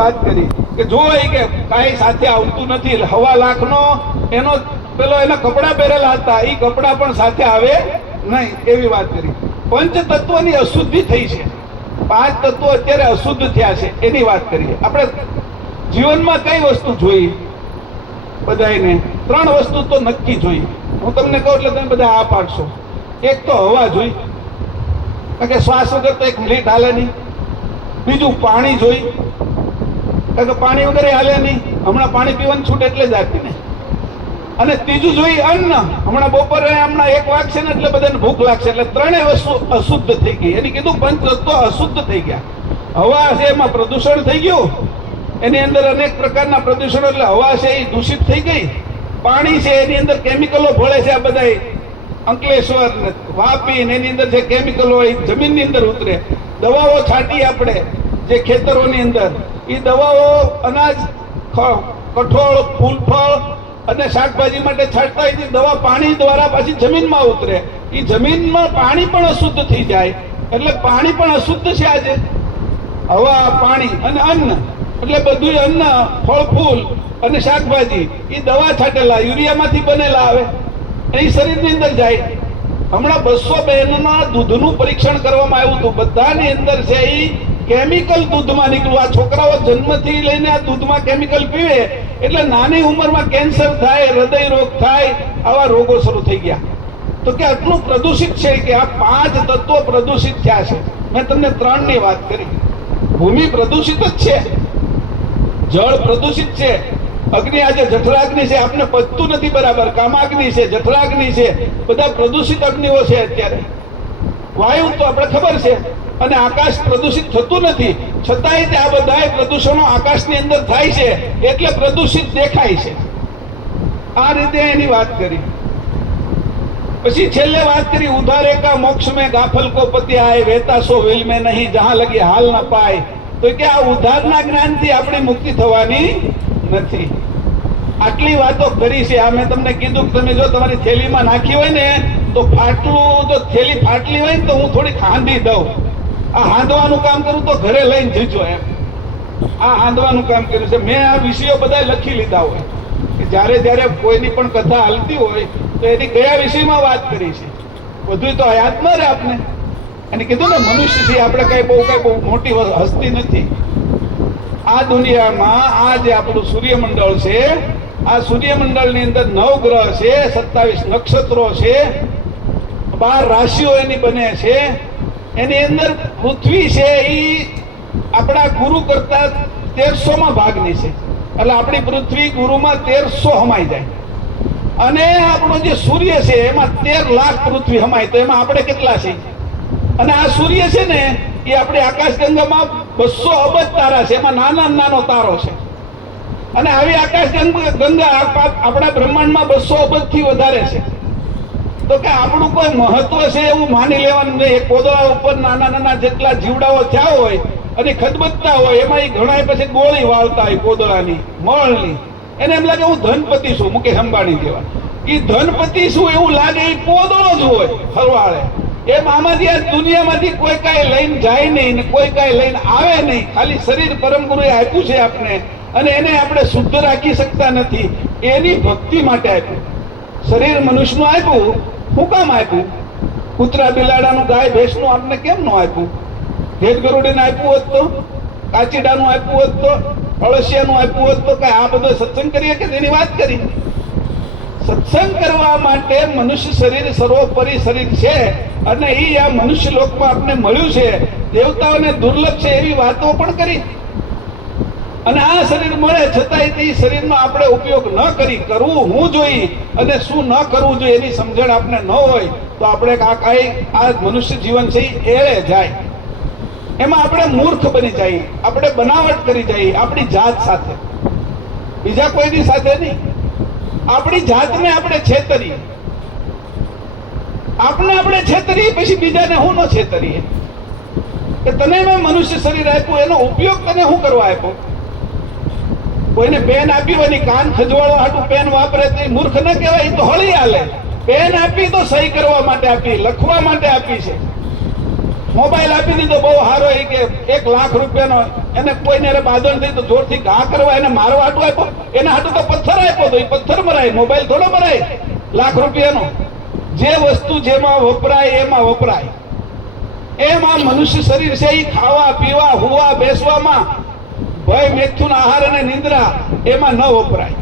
વાત કરી કે જો કે કાંઈ સાથે આવતું નથી, 1.5 લાખનો એનો પેલો એના કપડા પહેરેલા હતા, એ કપડા પણ સાથે આવે નહીં, એવી વાત કરી. પંચ તત્વની અશુદ્ધિ થઈ છે, 5 તત્વો અત્યારે અશુદ્ધ થયા છે, એની વાત કરીએ. આપણે જીવનમાં કઈ વસ્તુ જોઈ? બધાને 3 વસ્તુ તો નક્કી જોઈ. હું તમને કહું એટલે તમે બધા આ પાડશો. એક તો હવા જોઈ, કારણ કે શ્વાસ વગર તો 1 મિનિટ હાલે નહીં. બીજું પાણી જોઈ, કારણ કે પાણી વગર હાલે નહીં, હમણાં પાણી પીવાનું છૂટ એટલે જ આપીને. અને ત્રીજું જોઈ અન્ન. હમણાં બપોરે હમણાં 1 વાગશે ને એટલે બધાને ભૂખ લાગશે, એટલે 3 વસ્તુ અશુદ્ધ થઈ ગઈ. એની કીધું પંચ તત્વ અશુદ્ધ થઈ ગયા. હવા છે એમાં પ્રદૂષણ થઈ ગયું, એની અંદર અનેક પ્રકારના પ્રદૂષણો, એટલે હવા છે એ દૂષિત થઈ ગઈ. પાણી છે એની અંદર કેમિકલો ભળે છે, આ બધા અંકલેશ્વર વાપી એની અંદર જે કેમિકલો હોય જમીનની અંદર ઉતરે. દવાઓ છાંટી આપણે જે ખેતરોની અંદર, એ દવાઓ અનાજ, કઠોળ, ફૂલ ફળ અને શાકભાજી માટે છાંટતા હોય, દવા પાણી દ્વારા પાછી જમીનમાં ઉતરે. એ જમીનમાં પાણી પણ અશુદ્ધ થઈ જાય, એટલે પાણી પણ અશુદ્ધ છે આજે. હવા, પાણી અને અન્ન, એટલે બધું અન્ન, ફળ ફૂલ અને શાકભાજી એ દવા છાંટેલા યુરિયામાંથી બનેલા આવે, એ શરીરની અંદર જાય. હમણાં 200 બહેનોના દૂધનું પરીક્ષણ કરવામાં આવ્યું હતું, બધાની અંદર છે એ કેમિકલ દૂધમાં નીકળ્યું. આ છોકરાઓ જન્મથી લઈને આ દૂધમાં કેમિકલ પીવે એટલે નાની ઉંમરમાં કેન્સર થાય, હૃદય રોગ થાય, આવા રોગો શરૂ થઈ ગયા. તો કે આટલું પ્રદૂષિત છે કે આ 5 તત્વો પ્રદૂષિત થયા છે. મેં તમને 3ની વાત કરી. ભૂમિ પ્રદૂષિત જ છે, જળ પ્રદૂષિત છે, અગ્નિ આજે જઠરાગ્નિ છે, આપને પચતું નથી બરાબર, કામાગ્નિ છે, જઠરાગ્નિ છે, બધા પ્રદૂષિત અગ્નિઓ છે અત્યારે. વાયુ તો આપણે ખબર છે, અને આકાશ પ્રદૂષિત થતું નથી, છતાંય તે આ બધા પ્રદૂષણો આકાશની અંદર થાય છે, એટલે પ્રદૂષિત દેખાય છે. આ રીતે એની વાત કરી. પછી છેલ્લે વાત કરી ઉધારે કા મોક્ષ में गाफल को पति आए वहता सो विल में नहीं जहां लगे हाल न पाए. તો કે આ ઉધારના જ્ઞાનથી આપણી મુક્તિ થવાની નથી. આટલી વાતો કરી છે. આ મેં તમને કીધું કે તમે જો તમારી થેલીમાં નાખી હોય ને તો ફાટલું, તો થેલી ફાટલી હોય ને તો હું થોડી હાંધી દઉં. આ હાંધવાનું કામ કરું તો ઘરે લઈને જજો એમ. આ હાંધવાનું કામ કર્યું છે મેં. આ વિષયો બધા લખી લીધા હોય કે જ્યારે જ્યારે કોઈની પણ કથા હાલતી હોય તો એની કયા વિષયમાં વાત કરી છે, બધું તો યાદ ન રહે આપને. અને કીધું ને મનુષ્ય છે આપણે કઈ બહુ મોટી હસ્તી નથી. આ દુનિયામાં આ જે આપણું સૂર્યમંડળ છે, આ સૂર્યમંડળની અંદર 9 ગ્રહ છે, 27 નક્ષત્રો છે, 12 રાશિઓ એની બને છે. એની અંદર પૃથ્વી છે એ આપણા ગુરુ કરતા 1300માં ભાગની છે, એટલે આપણી પૃથ્વી ગુરુમાં 1300 હમાઈ જાય. અને આપણો જે સૂર્ય છે એમાં 13 લાખ પૃથ્વી હમાય, તો એમાં આપણે કેટલા છે? અને આ સૂર્ય છે ને એ આપણી આકાશગંગામાં 200 અબજ તારા છે, એમાં નાનો તારો છે. અને આવી આકાશગંગા આપણા બ્રહ્માંડમાં 200 અબજ થી વધારે છે. તો કે આપણું કોઈ મહત્વ છે એવું માની લેવાનું નહીં. કોદળા ઉપર નાના જેટલા જીવડાઓ થયા હોય અને ખદબદતા હોય, એમાં એ ઘણા પછી ગોળી વાળતા હોય કોદળાની, મળની. એને એમ લાગે હું ધનપતિ છું, મુકેશ અંબાણી જેવા. એ ધનપતિ શું એવું લાગે, એ કોદળો જ હોય હરવાળે. એમ આમાંથી આ દુનિયામાંથી કોઈ કાંઈ લઈને જાય નહીં ને કોઈ કાંઈ લઈને આવે નહીં. ખાલી શરીર પરમ ગુરુએ આપ્યું છે આપણે, અને એને આપણે શુદ્ધ રાખી શકતા નથી. એની ભક્તિ માટે આપ્યું. શરીર મનુષ્યનું આપ્યું, શું કામ આપ્યું? કૂતરા બિલાડાનું, ગાય ભેંસનું આપણે કેમ ન આપ્યું? ભેદ ગરુડીને આપ્યું હોત તો, કાચીડાનું આપ્યું હોત તો, અળસિયાનું આપ્યું હોત તો, કઈ આ બધો સત્સંગ કરીએ કે તેની વાત કરી? સત્સંગ કરવા માટે મનુષ્ય શરીર સર્વોપરી શરીર છે, અને એ આ મનુષ્ય લોકમાં આપણે મળ્યું છે. દેવતાઓને દુર્લભ છે એવી વાતો પણ કરી. અને આ શરીર મળે છતાંય તે શરીરનો આપણે ઉપયોગ ન કરી, કરવું હું જોઈએ અને શું ન કરવું જોઈએ એની સમજણ આપણે ન હોય તો આપણે આ મનુષ્ય જીવન છે એ એળે જાય. એમાં આપણે મૂર્ખ બની જઈએ, આપણે બનાવટ કરી જઈએ આપણી જાત સાથે, બીજા કોઈની સાથે નહીં. આપણી જાતને આપણે છેતરીએ, આપણે છેતરીએ, પછી બીજાને હું ન છેતરીએ. કે તને મેં મનુષ્ય શરીર આપ્યું, એનો ઉપયોગ તને શું કરવા આપ્યો? કોઈને પેન આપી હોય, કાન ખજવાળવા હાટું પેન વાપરે તો મૂર્ખ ન કહેવાય, તો હળી હાલે. પેન આપી તો સહી કરવા માટે આપી, લખવા માટે આપી છે. મોબાઈલ આપી દીધો બહુ સારો, એ કે 1 લાખ રૂપિયાનો, એને કોઈને બાદણ થઈ તો જોરથી ઘા કરવા, એને મારવા હાટું આપ્યો, એના હાટું તો પથ્થર આપ્યો, તો એ પથ્થર મરાય, મોબાઈલ થોડો મરાય લાખ રૂપિયાનો. જે વસ્તુ જેમાં વપરાય એમાં વપરાય. એમાં મનુષ્ય શરીર છે એ ખાવા પીવા હુવા બેસવામાં ભય મેથુન આહાર અને નિંદ્રા એમાં ન વપરાય.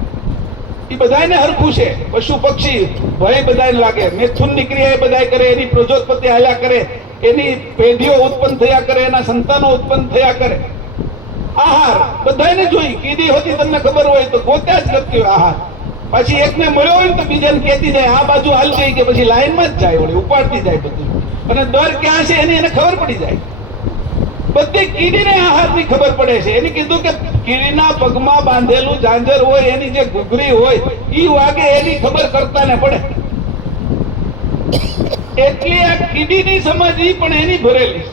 એ બધાને હરખું છે. પશુ પક્ષી ભય બધાને લાગે, મેથુનની ક્રિયા એ બધા કરે, એની પ્રજોત્પત્તિ હાલ્યા કરે, એની પેઢીઓ ઉત્પન્ન થયા કરે, એના સંતાનો ઉત્પન્ન થયા કરે. આહાર બધાને જોઈ, કીધી હોતી તમને ખબર હોય તો ગોત્યા જ નથી આહાર. પછી એકને મળ્યો હોય તો બીજાને કહેતી જાય આ બાજુ હાલ ગઈ, કે પછી લાઈનમાં જ જાય, ઓળી ઉપાડતી જાય બધું. અને દર ક્યાં છે એની એને ખબર પડી જાય. બધી કીડીને આહારની ખબર પડે છે. એને કીધું કે કીડીના પગમાં બાંધેલું ઝાંઝર હોય, એની જે ઘૂઘરી હોય ઈ વાગે, એની ખબર કરતા ને પડે. એટલી આ કીડીની સમજ ઈ પણ એની ભરેલી છે.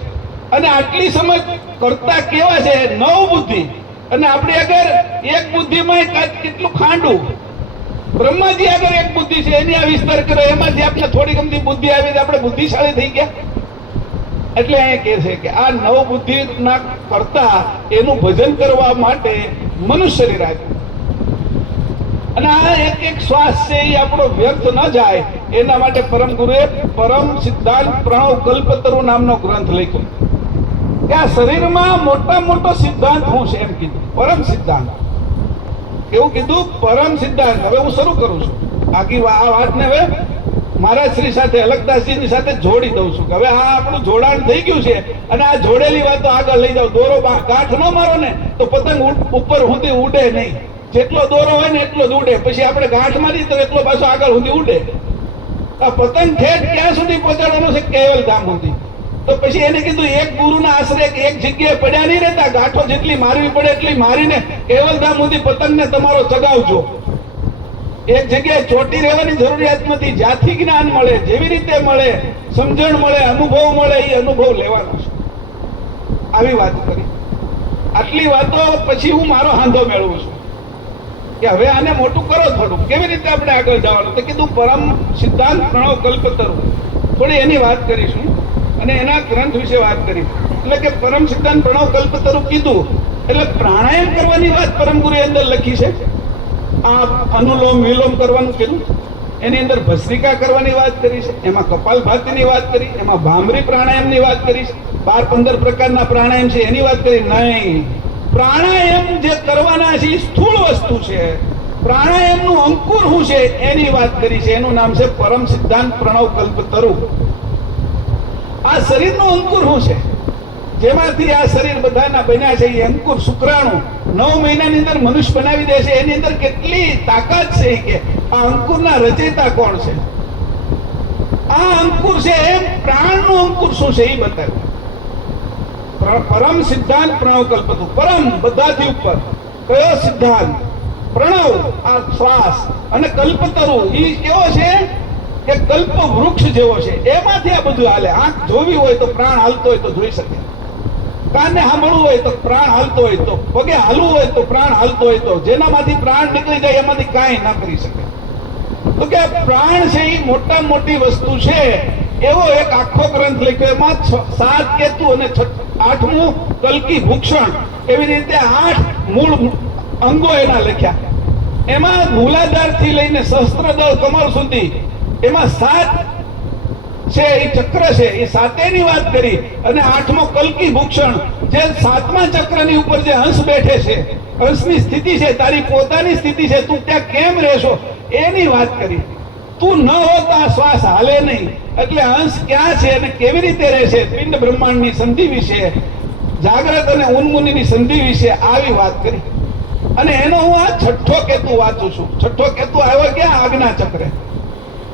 અને આટલી સમજ કરતા કેવા છે? 9 બુદ્ધિ. અને આપણે આગળ એક બુદ્ધિમાં કેટલું ખાંડું. બ્રહ્માજી આગળ એક બુદ્ધિ છે, એની આ વિસ્તાર કરે, એમાંથી આપણે થોડી ગમતી બુદ્ધિ આવી તો આપણે બુદ્ધિશાળી થઈ ગયા. એટલે અહીંયા કહે છે કે આ 9 બુદ્ધિ ના કરતા એનું ભજન કરવા માટે મનુષ્ય શરીર આપ્યું. અને આ એક એક શ્વાસ છે એ આપણો વ્યર્થ ન જાય એના માટે પરમ ગુરુએ પરમ સિદ્ધાંત પ્રણવ કલ્પતરુ નામનો ગ્રંથ લખ્યો. કે આ શરીરમાં મોટા મોટો સિદ્ધાંત શું છે એમ કીધું. પરમ સિદ્ધાંત એવું કીધું. પરમ સિદ્ધાંત. હવે હું શરૂ કરું છું આખી આ વાતને. હવે મહારાજ શ્રી સાથે અલગદાસજીની સાથે જોડી દઉં છું કે હવે આ આપણું જોડાણ થઈ ગયું છે. અને આ જોડેલી વાતો આગળ લઈ જાવ. દોરો ગાંઠ ન મારો ને તો પતંગ ઉપર સુધી ઉડે નહીં. જેટલો દોરો હોય ને એટલો જ ઉડે. પછી આપણે ગાંઠ મારી તો એટલો પાછો આગળ સુધી ઉડે. આ પતંગ ઠેઠ ક્યાં સુધી પહોંચાડવાનો છે? કેવલ ધામ સુધી. તો પછી એને કીધું એક ગુરુના આશરે એક જગ્યાએ પડ્યા નહીં રહેતા, ગાંઠો જેટલી મારવી પડે એટલી મારીને કેવલ ધામ સુધી પતંગને તમારો ચગાવજો. એક જગ્યાએ ચોટી રહેવાની જરૂરિયાત નથી. જ્યાંથી જ્ઞાન મળે, જેવી રીતે મળે, સમજણ મળે, અનુભવ મળે, એ અનુભવ લેવાનો છે. આવી વાત કરી. આટલી વાતો પછી હું મારો હાંધો મેળવું છું કે હવે આને મોટું કરો થોડું, કેવી રીતે આપણે આગળ જવાનું. તો કીધું પરમ સિદ્ધાંત પ્રણવ કલ્પતરુ. થોડી એની વાત કરીશું અને એના ગ્રંથ વિશે વાત કરી. એટલે કે પરમ સિદ્ધાંત પ્રણવ કલ્પતરુ કીધું એટલે પ્રાણાયામ કરવાની વાત પરમ ગુરુએ અંદર લખી છે. આ અનુલોમ વિલોમ કરવાનું કીધું. એની અંદર ભસ્ત્રિકા કરવાની વાત કરી છે. એમાં કપાલભાતિની વાત કરી. એમાં ભામરી પ્રાણાયામની વાત કરી છે. 12-15 પ્રકારના પ્રાણાયામ છે એની વાત કરી. નહીં, પ્રાણાયામ જે કરવાના છે એ સ્થૂળ વસ્તુ છે. પ્રાણાયામનું અંકુર શું છે એની વાત કરી છે. એનું નામ છે પરમ સિદ્ધાંત પ્રણવ કલ્પતરુ. આ શરીરનું અંકુર શું છે? જેમાંથી આ શરીર બધાના બન્યા છે એ અંકુર શુક્રાણુ 9 મહિનાની અંદર મનુષ્ય બનાવી દે છે. એની અંદર કેટલી તાકાત છે કે આ અંકુરના રચયિતા કોણ છે? આ અંકુર છે એમ પ્રાણનું અંકુર શું છે એ બતાવ્યું. પરમ સિદ્ધાંત પ્રણવ કલ્પતરુ. પરમ બધાથી ઉપર કયો સિદ્ધાંત? પ્રણવ આ શ્વાસ. અને કલ્પતરુ એ કેવો છે કે કલ્પ વૃક્ષ જેવો છે. એમાંથી આ બધું હાલે. આંખ જોવી હોય તો પ્રાણ હાલતો હોય તો જોઈ શકે. કાનને સાંભળવું હોય તો પ્રાણ હાલતો હોય તો, પગે હાલવું હોય તો પ્રાણ હાલતો હોય તો, જેનામાંથી પ્રાણ નીકળી જાય એમાંથી કાંઈ ના કરી શકે. તો કે પ્રાણ છે એ મોટા મોટી વસ્તુ છે. એવો એક આખો ગ્રંથ લખ્યો. એમાં 7 કેતુ અને 8મું કલ્કી ભૂષણ, એવી રીતે 8 મૂળ અંગો એના લખ્યા. એમાં મૂલાધાર થી લઈને સહસ્ત્રદળ કમળ સુધી એમાં 7 છે એ ચક્ર છે. એ 7ની વાત કરી. અને 8મો કલ્કી ભૂષણ, જે 7મા ચક્રની ઉપર જે હંસ બેઠે છે, હંસની સ્થિતિ છે, તારી પોતાની સ્થિતિ છે, તું ત્યાં કેમ રહેશો એની વાત કરી. તું ન હો તો આ શ્વાસ હાલે નહીં. એટલે હંસ ક્યાં છે અને કેવી રીતે રહેશે, પિંડ બ્રહ્માંડની સંધિ વિશે, જાગ્રત અને ઉન્મુનિની સંધિ વિશે આવી વાત કરી. અને એનો હું આ 6ઠ્ઠો કેતુ વાંચું છું. 6ઠ્ઠો કેતુ આવ્યો ક્યાં? આજ્ઞા ચક્રે.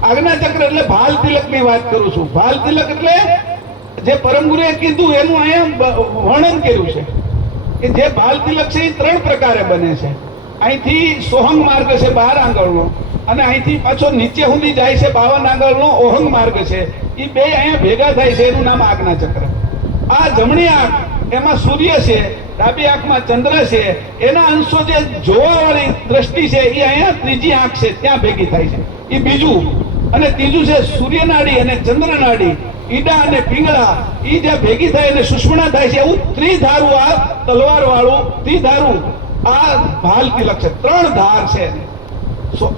આજ્ઞા ચક્ર એટલે ભાલ તિલક ની વાત કરું છું. ભાલ તિલક એટલે જે પરમ ગુરુએ કીધું એનું અહીંયા વર્ણન કર્યું છે કે જે ભાલ તિલક છે એ 3 પ્રકારે બને છે. અહીંથી સોહંગ માર્ગ છે 12 આંગળનો, અને અહીંથી પાછો નીચે સુધી જાય છે 52 આંગળનો ઓહંગ માર્ગ છે. એ બે અહીંયા ભેગા થાય છે. એનું નામ આજ્ઞા ચક્ર. આ જમણી આંખ એમાં સૂર્ય છે, ડાબી આંખમાં ચંદ્ર છે. એના અંશો જે જોવા વાળી દ્રષ્ટિ છે એ અહીંયા ત્રીજી આંખ છે ત્યાં ભેગી થાય છે. એ બીજું. અને ત્રીજું છે સૂર્યનાડી અને ચંદ્રનાડી. એ ઈડા અને પિંગળા ઈ જે ભેગી થાય અને સુષ્મણા થાય છે, એવું ત્રિધારું આ તલવાર વાળું ત્રિધારું આ ભાલ તિલક છે. 3 ધાર છે.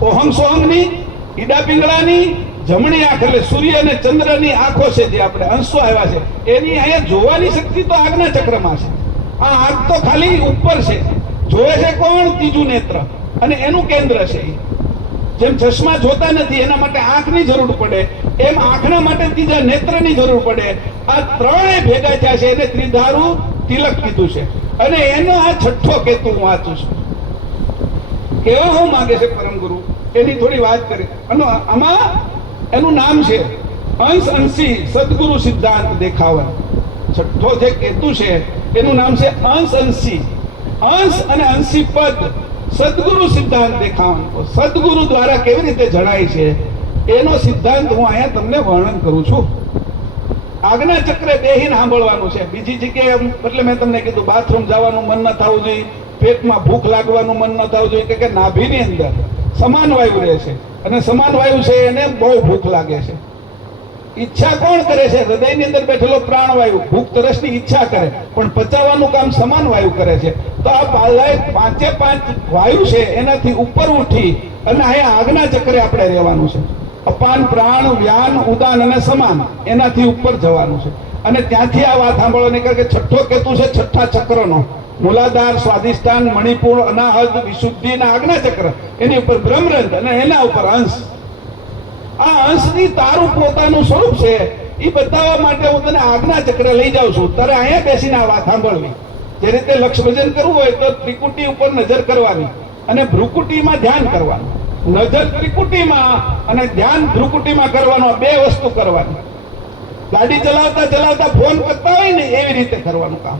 ઓહંગ સોહંગની, ઈડા પિંગળાની, જમણી આંખ એટલે સૂર્ય અને ચંદ્રની આંખો છે, જે આપણે અંશો આવ્યા છે એની અહીંયા જોવાની શક્તિ તો આજ્ઞા ચક્રમાં છે. આ આંખ તો ખાલી ઉપર છે, જોવે છે કોણ? ત્રીજું નેત્ર, અને એનું કેન્દ્ર છે. જેમ ચશ્મા જોતા નથી એના માટે આંખની જરૂર પડે, એમ આંખના માટે ત્રીજા નેત્રની જરૂર પડે. આ ત્રણેય ભેગા થયા છે, એને ત્રિધારું તિલક કીધું છે. અને એનો આ છઠ્ઠો કેતુ હું વાંચું છું. કેવા હું માંગે છે પરમ ગુરુ એની થોડી વાત કરી. અને આમાં એનું નામ છે અંશ અંશી સદગુરુ સિદ્ધાંત દેખાવન. છઠ્ઠો જે કેતુ છે એનું નામ છે અંશ અંશી. અંશ અને અંશી પદ સદગુરુ સિદ્ધાંત દેખાવન. સદગુરુ દ્વારા કેવી રીતે જણાય છે એનો સિદ્ધાંત હું અહીંયા તમને વર્ણન કરું છું. આજ્ઞા ચક્રે બેહીને સાંભળવાનું છે. બીજી જગ્યાએ એટલે મેં તમને કીધું બાથરૂમ જવાનું મન ન થવું જોઈએ, પેટમાં ભૂખ લાગવાનું મન ન થવું જોઈએ, કે નાભીની અંદર સમાન વાયુ રહે છે અને સમાન વાયુ છે એને બહુ ભૂખ લાગે છે. ઈચ્છા કોણ કરે છે? હૃદયની અંદર બેઠેલો પ્રાણવાયુ ભૂખ તરસની ઈચ્છા કરે, પણ પચાવવાનું કામ સમાન વાયુ કરે છે. તો આ પાંચે પાંચ વાયુ છે એનાથી ઉપર ઉઠી અને અહીંયા આજ્ઞા ચક્રે આપણે રહેવાનું છે. અપાન, પ્રાણ, વ્યાન, ઉદાન અને સમાન એનાથી ઉપર જવાનું છે. અને ત્યાંથી આ વાત સાંભળવાની, કારણ કે છઠ્ઠો કેતુ છે છઠ્ઠા ચક્રનો. મૂલાધાર, સ્વાધિષ્ઠાન, મણિપુર, અનાહત, વિશુદ્ધિ અને આજ્ઞા ચક્ર, એની ઉપર બ્રહ્મરંધ્ર અને એના ઉપર અંશ. આ અંશની તારું પોતાનું સ્વરૂપ છે એ બતાવવા માટે હું તને આજ્ઞા ચક્ર લઈ જાઉં છું. તારે અહીંયા બેસીને આ વાત સાંભળવી. જે રીતે લક્ષ ભજન કરવું હોય તો ત્રિકુટી ઉપર નજર કરવાની અને ભ્રુકુટીમાં ધ્યાન કરવાનું. નજર ત્રિકુટીમાં અને ધ્યાન ભ્રુકુટીમાં કરવાનો, 2 વસ્તુ કરવાની. ગાડી ચલાવતા ચલાવતા ફોન કરતા હોય ને એવી રીતે કરવાનું કામ.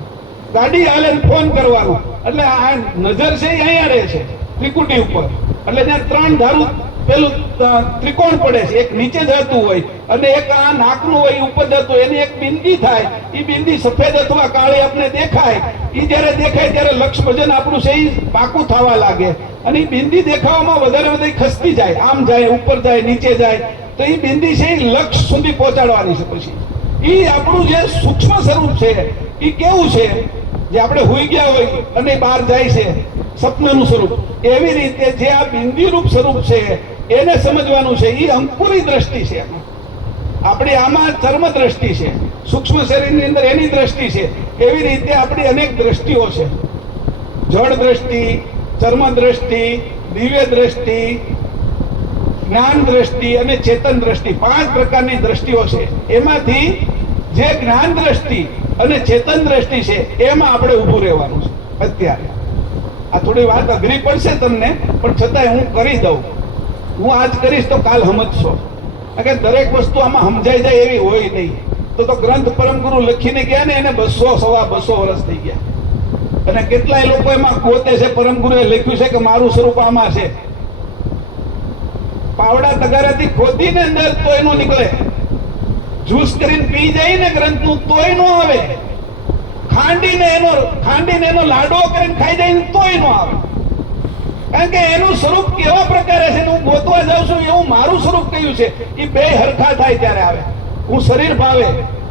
ગાડી હાલે ફોન કરવાનો, એટલે આ નજર છે એ અહીંયા રહે છે ત્રિકુટી ઉપર. એટલે ત્યાં 3 ધારું પેલું ત્રિકોણ પડે છે, એક નીચે જતું હોય અને એક આ નાકનું હોય ઉપર જતું. એની એક બિંદી થાય, એ બિંદી સફેદ અથવા કાળી આપણે દેખાય. એ જ્યારે દેખાય ત્યારે લક્ષ ભજન આપણું છે એ પાકું થવા લાગે. અને એ બિંદી દેખાવામાં વધારે વધારે ખસતી જાય, આમ જાય, ઉપર જાય, નીચે જાય. તો એ બિંદી છે એ લક્ષ સુધી પહોંચાડવાની છે. પછી એ આપણું જે સૂક્ષ્મ સ્વરૂપ છે એ કેવું છે, જે આપણે હોઈ ગયા હોય અને બહાર જાય છે સપનાનું સ્વરૂપ, એવી રીતે જે આ બિંદી રૂપ સ્વરૂપ છે એને સમજવાનું છે. એ અંકુરી દ્રષ્ટિ છે. આપણી આમાં ચર્મ દ્રષ્ટિ છે, સૂક્ષ્મ શરીરની અંદર એની દ્રષ્ટિ છે. એવી રીતે આપણી અનેક દ્રષ્ટિઓ છે. જળ દ્રષ્ટિ, ચર્મ દ્રષ્ટિ, દિવ્ય દ્રષ્ટિ, જ્ઞાન દ્રષ્ટિ અને ચેતન દ્રષ્ટિ, 5 પ્રકારની દ્રષ્ટિઓ છે. એમાંથી જે જ્ઞાન દ્રષ્ટિ અને ચેતન દ્રષ્ટિ છે એમાં આપણે ઊભું રહેવાનું છે. અત્યારે આ થોડી વાત અઘરી પડશે તમને, પણ છતાંય હું કરી દઉં. હું આજ કરીશ તો કાલ સમજશો. કારણ કે દરેક વસ્તુ આમાં સમજાઈ જાય એવી હોય નહીં. તો ગ્રંથ પરમ ગુરુ લખીને ગયા ને એને 200 સવા 200 વર્ષ થઈ ગયા. અને કેટલાય લોકો એમાં ગોતે છે, પરમ ગુરુએ લખ્યું છે કે મારું સ્વરૂપ આમાં છે. પાવડા તગારાથી ખોદીને અંદર તો એનો નીકળે. જ્યુસ કરીને પી જાય ને ગ્રંથનું તોય નો આવે. ખાંડીને એનો લાડો કરીને ખાઈ જાય ને તોય નો આવે. કારણ કે એનું સ્વરૂપ કેવા પ્રકારે છે હું ગોતવા જાઉં છું. એવું મારું સ્વરૂપ કયું છે એ 2 હરખા થાય ત્યારે આવે. હું શરીર ભાવે,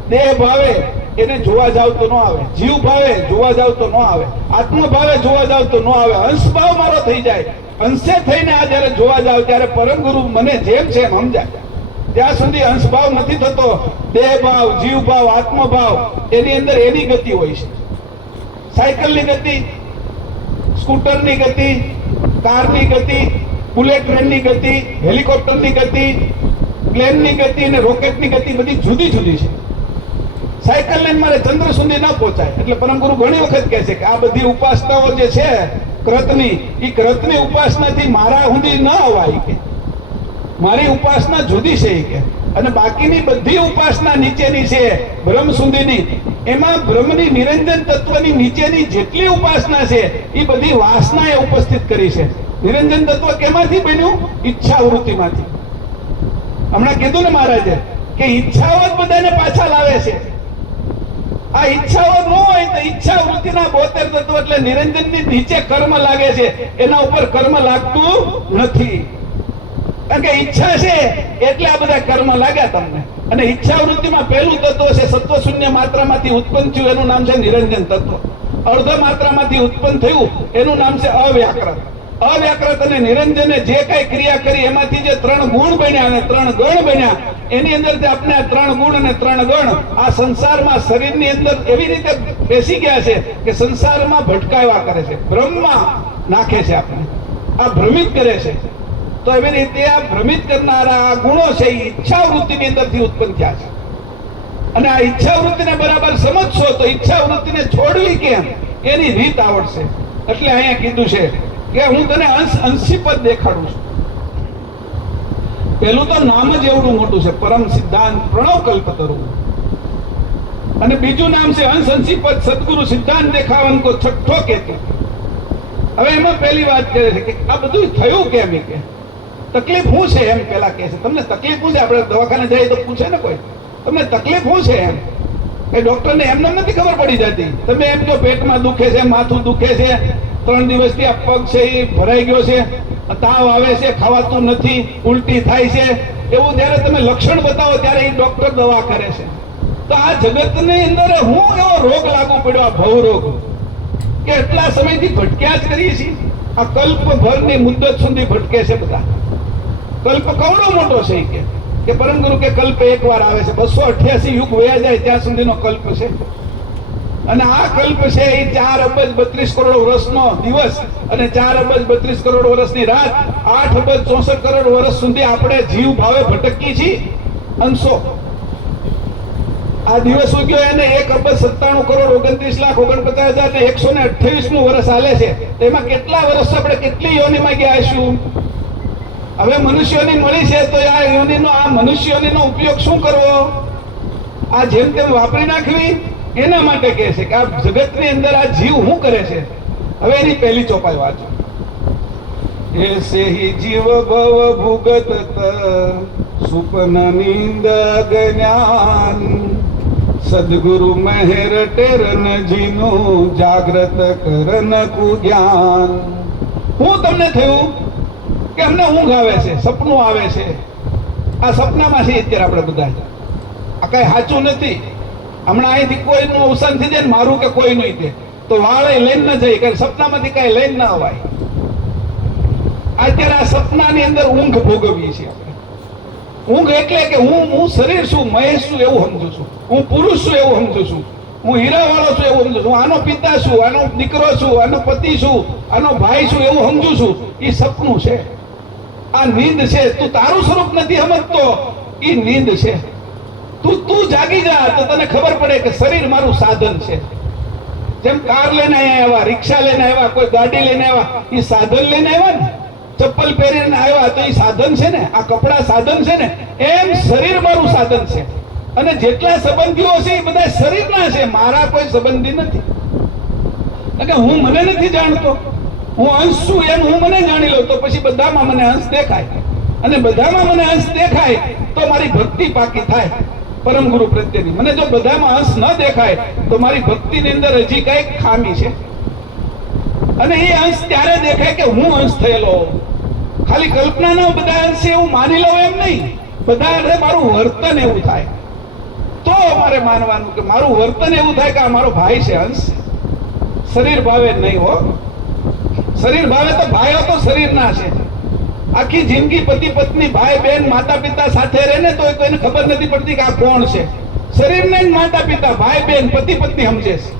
દેહ ભાવે, એને જોવા જાવ તો ન આવે. જીવ ભાવે, જોવા જાવ તો ન આવે. આત્મ ભાવે જોવા જાવ તો ન આવે. અંશ ભાવ મારો થઈ જાય. અંશે થઈને આ જયારે જોવા જાવ ત્યારે પરમ ગુરુ મને જેમ છે એમ સમજાય. ત્યાં સુધી અંશ ભાવ નથી થતો. દેહ ભાવ, જીવ ભાવ, આત્મ ભાવ એની અંદર એની ગતિ હોય છે. સાયકલની ગતિ, સ્કૂટરની ગતિ, કારની ગતિ, બુલેટ ટ્રેનની ગતિ, હેલિકોપ્ટરની ગતિ, પ્લેનની ગતિ અને રોકેટની ગતિ બધી જુદી જુદી છે. સાયકલ લઈને મારે ચંદ્ર સુધી ન પહોંચાય. એટલે પરમ ગુરુ ઘણી વખત કહે છે કે આ બધી ઉપાસનાઓ જે છે કૃતની, એ કૃતની ઉપાસનાથી મારા સુધી ન અવાય કે મારી ઉપાસના જુદી છે કે. અને બાકીની બધી ઉપાસના નીચેની છે બ્રહ્મ સુધીની. એમાં બ્રહ્મની નિરંજન તત્વની નીચેની જેટલી ઉપાસના છે એ બધી વાસનાએ ઉપસ્થિત કરી છે. નિરંજન તત્વ કેમાંથી બન્યું? ઈચ્છા વૃત્તિમાંથી. હમણાં કીધું ને મહારાજે કે ઈચ્છાઓ જ બધાને પાછા લાવે છે. આ ઈચ્છાઓ ન હોય તો ઈચ્છા વૃત્તિના 72 તત્વ એટલે નિરંજનની નીચે કર્મ લાગે છે, એના ઉપર કર્મ લાગતું નથી. કારણ કે ઈચ્છા છે એટલે આ બધા કર્મ લાગ્યા તમને. અને ઈચ્છાવૃત્તિમાં પહેલું તત્વ છે સત્વ શૂન્ય માત્રામાંથી ઉત્પન્ન થયું, એનું નામ છે નિરંજન તત્વ. અર્ધ માત્રામાંથી ઉત્પન્ન થયું એનું નામ છે અવ્યાકૃત. અવ્યાકૃત અને નિરંજને જે કઈ ક્રિયા કરી એમાંથી જે 3 ગુણ બન્યા અને 3 ગણ બન્યા, એની અંદર આપણે આ 3 ગુણ અને 3 ગણ આ સંસારમાં શરીરની અંદર એવી રીતે બેસી ગયા છે કે સંસારમાં ભટકાવા કરે છે, ભ્રમમાં નાખે છે, આપણે આ ભ્રમિત કરે છે. તો એવી રીતે આ ભ્રમિત કરનારા આ ગુણો છે એ ઈચ્છાવૃત્તિની અંદરથી ઉત્પન્ન થયા છે. અને આ ઈચ્છાવૃત્તિને બરાબર સમજશો તો ઈચ્છાવૃત્તિને છોડવી કેમ એની રીત આવડશે. એટલે અહીંયા કીધું છે કે હું તને અંશી પદ દેખાડું છું. પેલું તો નામ જ એવડું મોટું છે, પરમ સિદ્ધાંત પ્રણવ કલ્પતરુ. અને બીજું નામ છે અંશી પદ સદગુરુ સિદ્ધાંત દેખાવન કો છઠ્ઠો કેતુ. હવે એમાં પહેલી વાત કરે છે કે આ બધું થયું કેમ, કે તકલીફ શું છે એમ પેલા કહે છે. તમને તકલીફ શું છે? આપણે દવાખાને જઈએ તો પૂછે ને કોઈ, તમને તકલીફ શું છે એમ. એ ડોક્ટરને એમને નથી ખબર પડી જતી. તમે એમ જો પેટમાં દુખે છે, માથું દુખે છે, 3 દિવસથી આ પગ છે એ ભરાઈ ગયો છે, તાવ આવે છે, ખાવાતું નથી, ઉલટી થાય છે, એવું જયારે તમે લક્ષણ બતાવો ત્યારે એ ડોક્ટર દવા કરે છે. તો આ જગતની અંદર હું એવો રોગ લાગુ પડ્યો, આ ભવરોગ, કે એટલા સમયથી ભટક્યા જ કરીએ છીએ. આ કલ્પભરની મુદ્દત સુધી ભટકે છે બધા. કલ્પ કવડો મોટો છે કે પરમ ગુરુ કે કલ્પ એકવાર આવે છે, 288 યુગ વયા જાય ત્યાં સુધીનો કલ્પ છે. અને આ કલ્પ છે એ 4 અબજ 32 કરોડ વર્ષનો દિવસ અને 4 અબજ 32 કરોડ વર્ષની રાત, 8 અબજ 64 કરોડ વર્ષ સુધી આપણે જીવ ભાવે ભટકી છીએ અંશો. આ દિવસ ઉગ્યો એને 1 અબજ 97 કરોડ 29,49,128મું વર્ષ હાલે છે. એમાં કેટલા વર્ષ આપણે કેટલી યોનિમાં ગયા હશું? હવે મનુષ્યોની મળી છે તો આ યોનિનો, આ મનુષ્યોનીનો ઉપયોગ શું કરવો? આ જેમ તેમ વાપરી નાખવી? એના માટે કહે છે કે આ જગતની અંદર આ જીવ શું કરે છે. હવે એની પહેલી ચોપાઈ વાંચો. એસે હી જીવ ભવ ભુગત સુપન નીંદ જ્ઞાન સદગુરુ મહેર ટેરન જીનું જાગ્રત કરન કુ જ્ઞાન. હું તમને થયું કે અમને ઊંઘ આવે છે, સપનું આવે છે. આ સપનામાં છે અત્યારે આપણે બધા. આ કઈ સાચું નથી. હમણાં અહીંથી કોઈનું અવસાન થઈ જાય ને મારું કે કોઈનું તે તો વાળે લઈને ન જાય, કે સપનામાંથી કઈ લઈને ન અવાય. અત્યારે આ સપનાની અંદર ઊંઘ ભોગવીએ છીએ આપણે. ઊંઘ એટલે કે હું શરીર છું, મહેશ છું એવું સમજુ છું, હું પુરુષ છું એવું સમજુ છું, હું હીરાવાળો છું એવું સમજુ છું, હું આનો પિતા છું, આનો દીકરો છું, આનો પતિ છું, આનો ભાઈ છું એવું સમજુ છું. એ સપનું છે, આ નીંદ છે. તું તારું સ્વરૂપ નથી સમજતો, એ નીંદ છે. તું જાગી જા તો તને ખબર પડે કે શરીર મારું સાધન છે. જેમ કાર લઈને આવ્યા, રિક્ષા લઈને આવ્યા, કોઈ ગાડી લઈને આવ્યા, એ સાધન લઈને આવ્યા ને. ચપ્પલ પહેરીને આવ્યા તો એ સાધન છે ને, આ કપડા સાધન છે ને. એમ શરીર મારું સાધન છે. અને જેટલા સંબંધીઓ છે એ બધા શરીરના છે, મારા કોઈ સંબંધી નથી. એટલે હું મને નથી જાણતો, હું અંશ છું એમ હું મને જાણી લઉં તો પછી બધામાં મને અંશ દેખાય. અને બધામાં મને અંશ દેખાય તો મારી ભક્તિ પાકી થાય પરમ ગુરુ પ્રત્યેની. મને જો બધામાં અંશ ન દેખાય તો મારી ભક્તિની અંદર હજી કઈક ખામી છે. અને એ અંશ ત્યારે દેખાય કે હું અંશ થયેલો. ખાલી કલ્પનાનો બધા અંશ છે એવું માની લઉં એમ નહીં. બધા મારું વર્તન એવું થાય તો અમારે માનવાનું કે મારું વર્તન એવું થાય કે આ મારો ભાઈ છે, અંશ. શરીર ભાવે નહીં હો. શરીર ભાવે તો ભાઈઓ તો શરીરના છે. આખી જિંદગી પતિ પત્ની ભાઈ બહેન માતા પિતા સાથે રહે ને તો કોઈને ખબર નથી પડતી કે આ કોણ છે. શરીરને જ માતા પિતા ભાઈ બહેન પતિ પત્ની સમજે છે.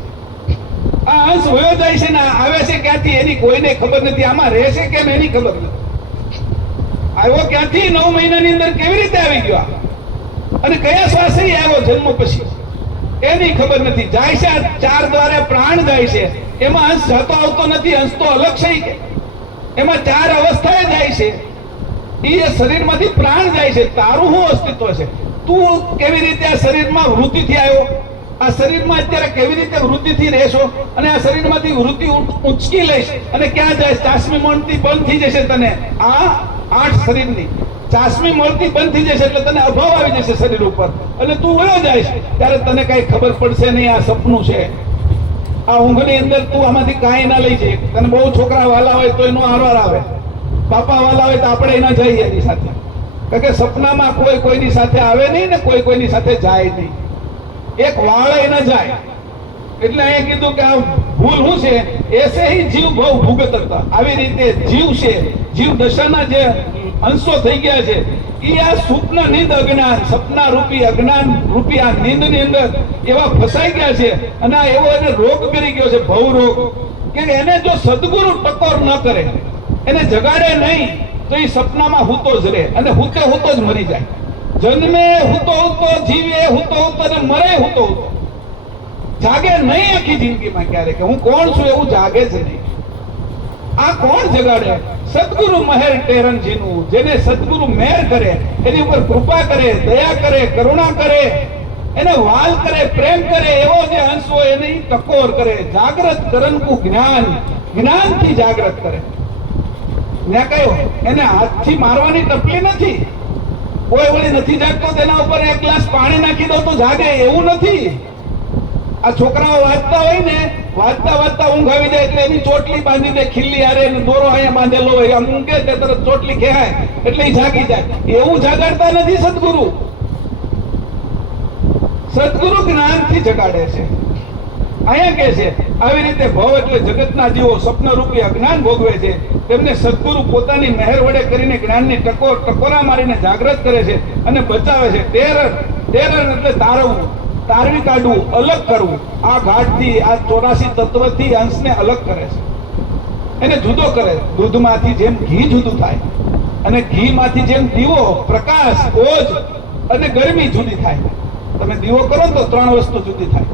આ અંશ વયો જાય છે ને આવે છે ક્યાંથી એની કોઈને ખબર નથી. આમાં રહેશે કેમ એની ખબર નથી. આવ્યો ક્યાંથી, 9 મહિનાની અંદર કેવી રીતે આવી ગયો અને કયા શ્વાસે આવ્યો જન્મ પછી એની ખબર નથી. જાય છે 4 દ્વારે પ્રાણ જાય છે, એમાં અંશ જતો આવતો નથી. અંશ તો અલગ છે કે એમાં 4 અવસ્થાએ જાય છે. એ શરીરમાંથી પ્રાણ જાય છે. તારું શું અસ્તિત્વ છે? તું કેવી રીતે આ શરીરમાં વૃત્તિથી આવ્યો? આ શરીરમાં અત્યારે કેવી રીતે વૃત્તિથી રહેશો? અને આ શરીરમાંથી વૃત્તિ ઉંચકી લઈશ અને ક્યાં જાય? ચાસમી મળતી બંધ થઈ જશે તને. આ 8 શરીરની ચાસમી મળતી બંધ થઈ જશે એટલે તને અભાવ આવી જશે શરીર ઉપર અને તું વયો જાય ત્યારે તને કઈ ખબર પડશે નહીં. આ સપનું છે. આ ઊંઘની અંદર તું આમાંથી કાંઈ ના લઈ જાય. તને બહુ છોકરા વાલા હોય તો એનો આરવાર આવે, બાપા વાલા હોય તો આપણે એના જઈએ એની સાથે. કારણ કે સપનામાં કોઈ કોઈની સાથે આવે નહીં ને કોઈ કોઈની સાથે જાય નહીં, એક વાળે ન જાય. એટલે અહીંયા કીધું કે આ ભૂલ શું છે, એસે હી જીવ બહુ ભૂગત હતા. આવી રીતે જીવ છે, જીવ દશાના જે અંશો થઈ ગયા છે એ આ સ્વપ્ન નિંદ અજ્ઞાન, સપના રૂપી અજ્ઞાન રૂપી આ નિંદની અંદર એવા ફસાઈ ગયા છે. અને આ એવો એને રોગ કરી ગયો છે, ભવ રોગ, કે એને જો સદગુરુ ટકોર ન કરે, એને જગાડે નહીં, તો એ સપનામાં હૂતો જ રહે અને હૂતે હૂતો જ મરી જાય. જન્મે હૂતો હૂતો, જીવે હૂતો હૂતો અને મરે હૂતો હૂતો. જાગે નહીં આખી જિંદગીમાં ક્યારે કે હું કોણ છું એવું જાગે જ નહીં. આ કોણ જગાડે? સદગુરુ મહેર ટેરનજીનું, જેને સદગુરુ મહેર કરે, એની ઉપર કૃપા કરે, દયા કરે, કરુણા કરે, એને વાલ કરે, પ્રેમ કરે, એવો જે અંશ હોય એને ટકોર કરે. જાગ્રત કરનકુ જ્ઞાન, જ્ઞાનથી જાગ્રત કરે. મેં કહ્યું એને હાથથી મારવાની ટપલી નથી. કોઈ વળી નથી જાગતો તેના ઉપર એક ગ્લાસ પાણી નાખી દો તો જાગે એવું નથી. આ છોકરાઓ વાંચતા હોય ને, વાંચતા વાંચતા ઊંઘ આવી જાય એટલે એની ચોટલી બાંધી દે, ખીલ્લી હારે દોરો અહીંયા બાંધેલો હોય, આમ ઊંઘે તે તરત ચોટલી ખેહાય એટલે એ જાગી જાય. એવું જાગાડતા નથી સદગુરુ. સદગુરુ જ્ઞાનથી જગાડે છે. અહીંયા કે છે આવી રીતે ભવ એટલે જગતના જીવો સપનરૂપી અજ્ઞાન ભોગવે છે, તેમને સદગુરુ પોતાની મહેર વડે કરીને જ્ઞાનની ટકોરા મારીને જાગૃત કરે છે અને બચાવે છે. ટેરર એટલે તારવવું, તારવી કાઢવું, અલગ કરવું. આ ઘાટથી, આ 84 તત્વથી અંશને અલગ કરે છે, એને જુદો કરે. દૂધમાંથી જેમ ઘી જુદું થાય અને ઘીમાંથી જેમ દીવો, પ્રકાશ, ઓજ અને ગરમી જુદી થાય. તમે દીવો કરો તો 3 વસ્તુ જુદી થાય.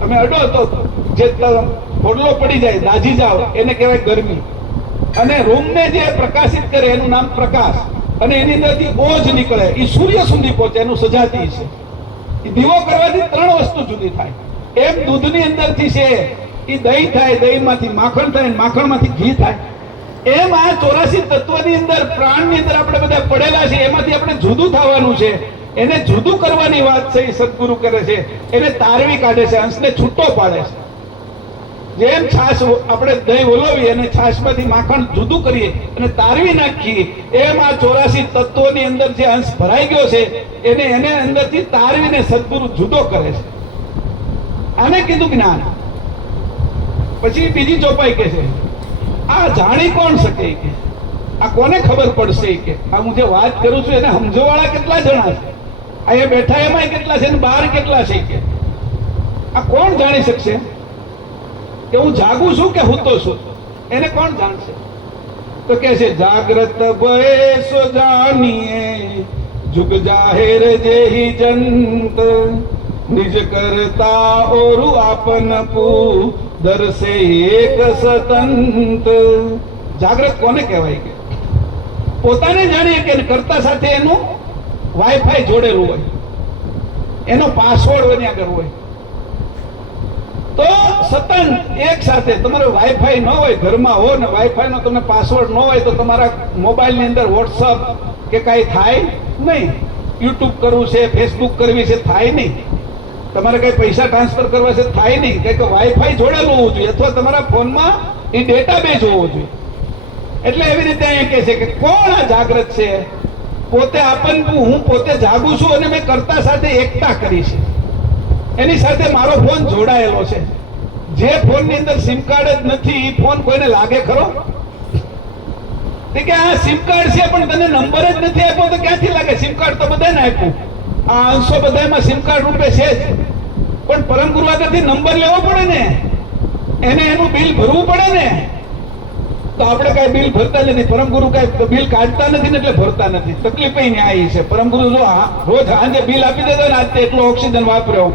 તમે અડો તો જે ફોડલો પડી જાય, દાજી જાઓ, એને કહેવાય ગરમી. અને રૂમને જે પ્રકાશિત કરે એનું નામ પ્રકાશ. અને એની અંદરથી ઓજ નીકળે, એ સૂર્ય સુધી પહોંચે, એનું સજાતી છે. દીવો કરવાથી 3 વસ્તુ જુદી થાય. એમ દૂધની અંદરથી છે એ દહીં થાય, દહીંમાંથી માખણ થાય, માખણમાંથી ઘી થાય. એમ આ 84 તત્વની અંદર, પ્રાણની અંદર આપણે બધા પડેલા છે, એમાંથી આપણે જુદું થવાનું છે. એને જુદું કરવાની વાત છે એ સદગુરુ કરે છે. એને તારવી કાઢે છે, અંશને છૂટો પાડે છે. જેમ છાશ આપણે દહીં ઓલવીએ અને છાશમાંથી માખણ જુદું કરીએ અને તારવી નાખીએ, એમ આ 84 તત્વોની અંદર જે અંશ ભરાઈ ગયો છે એને અંદરથી તારવીને સદગુરુ જુદો કરે છે. આને કીધું જ્ઞાન. પછી બીજી ચોપાઈ કે છે આ જાણી કોણ શકે કે આ કોને ખબર પડશે કે આ હું જે વાત કરું છું એને સમજવાવાળા કેટલા જણા છે, અહીંયા બેઠા એમાં કેટલા છે ને બહાર કેટલા છે કે આ કોણ જાણી શકશે કે હું જાગું છું કે હૂતો છું? એને કોણ જાણશે? તો કે છે જાગ્રત ભય સો જાણીએ, જુગ જાહેર જેહી જંત, નિજ કરતા ઓરુ આપન પુ દર્શે એક સતંત. જાગ્રત કોને કહેવાય કે પોતાને જાણીએ કે કરતા સાથે એનું વાઈફાઈ જોડેલું હોય, એનો પાસવર્ડ બની આગળ હોય. તો સતન એક સાથે તમારો વાઈફાઈ ન હોય, ઘરમાં હો ને વાઈફાઈ નો તમને પાસવર્ડ ન હોય તો તમારા મોબાઈલ ની અંદર વોટ્સઅપ કે કઈ થાય નહીં. યુટ્યુબ કરવું છે, ફેસબુક કરવી છે, થાય નહીં. તમારે કઈ પૈસા ટ્રાન્સફર કરવા છે, થાય નહીં. કઈ વાઈફાઈ જોડેલું હોવું જોઈએ અથવા તમારા ફોનમાં એ ડેટાબેઝ હોવો જોઈએ. એટલે એવી રીતે અહીંયા કહે છે કે કોણ આ જાગૃત છે? પોતે આપનપુ, હું પોતે જાગું છું અને મેં કરતા સાથે એકતા કરી છે. એની સાથે મારો ફોન જોડાયેલો છે. જે ફોન ની અંદર સિમ કાર્ડ જ નથી એ ફોન કોઈને લાગે ખરો? કે આ સિમ કાર્ડ છે પણ તને નંબર જ નથી આપ્યો તો ક્યાંથી લાગે? સિમ કાર્ડ તો બધાને આપ્યું, આ અંશો બધામાં સિમ કાર્ડ રૂપે છે જ, પણ પરમ ગુરુ આગળથી નંબર લેવો પડે ને, એને એનું બિલ ભરવું પડે ને. તો આપણે કઈ બિલ ભરતા નથી, પરમ ગુરુ કઈ બિલ કાઢતા નથી ને એટલે ભરતા નથી. તકલીફ ન્યાય છે. પરમ ગુરુ જો રોજ સાંજે બિલ આપી દેતા ને, આજે એટલો ઓક્સિજન વાપર્યો,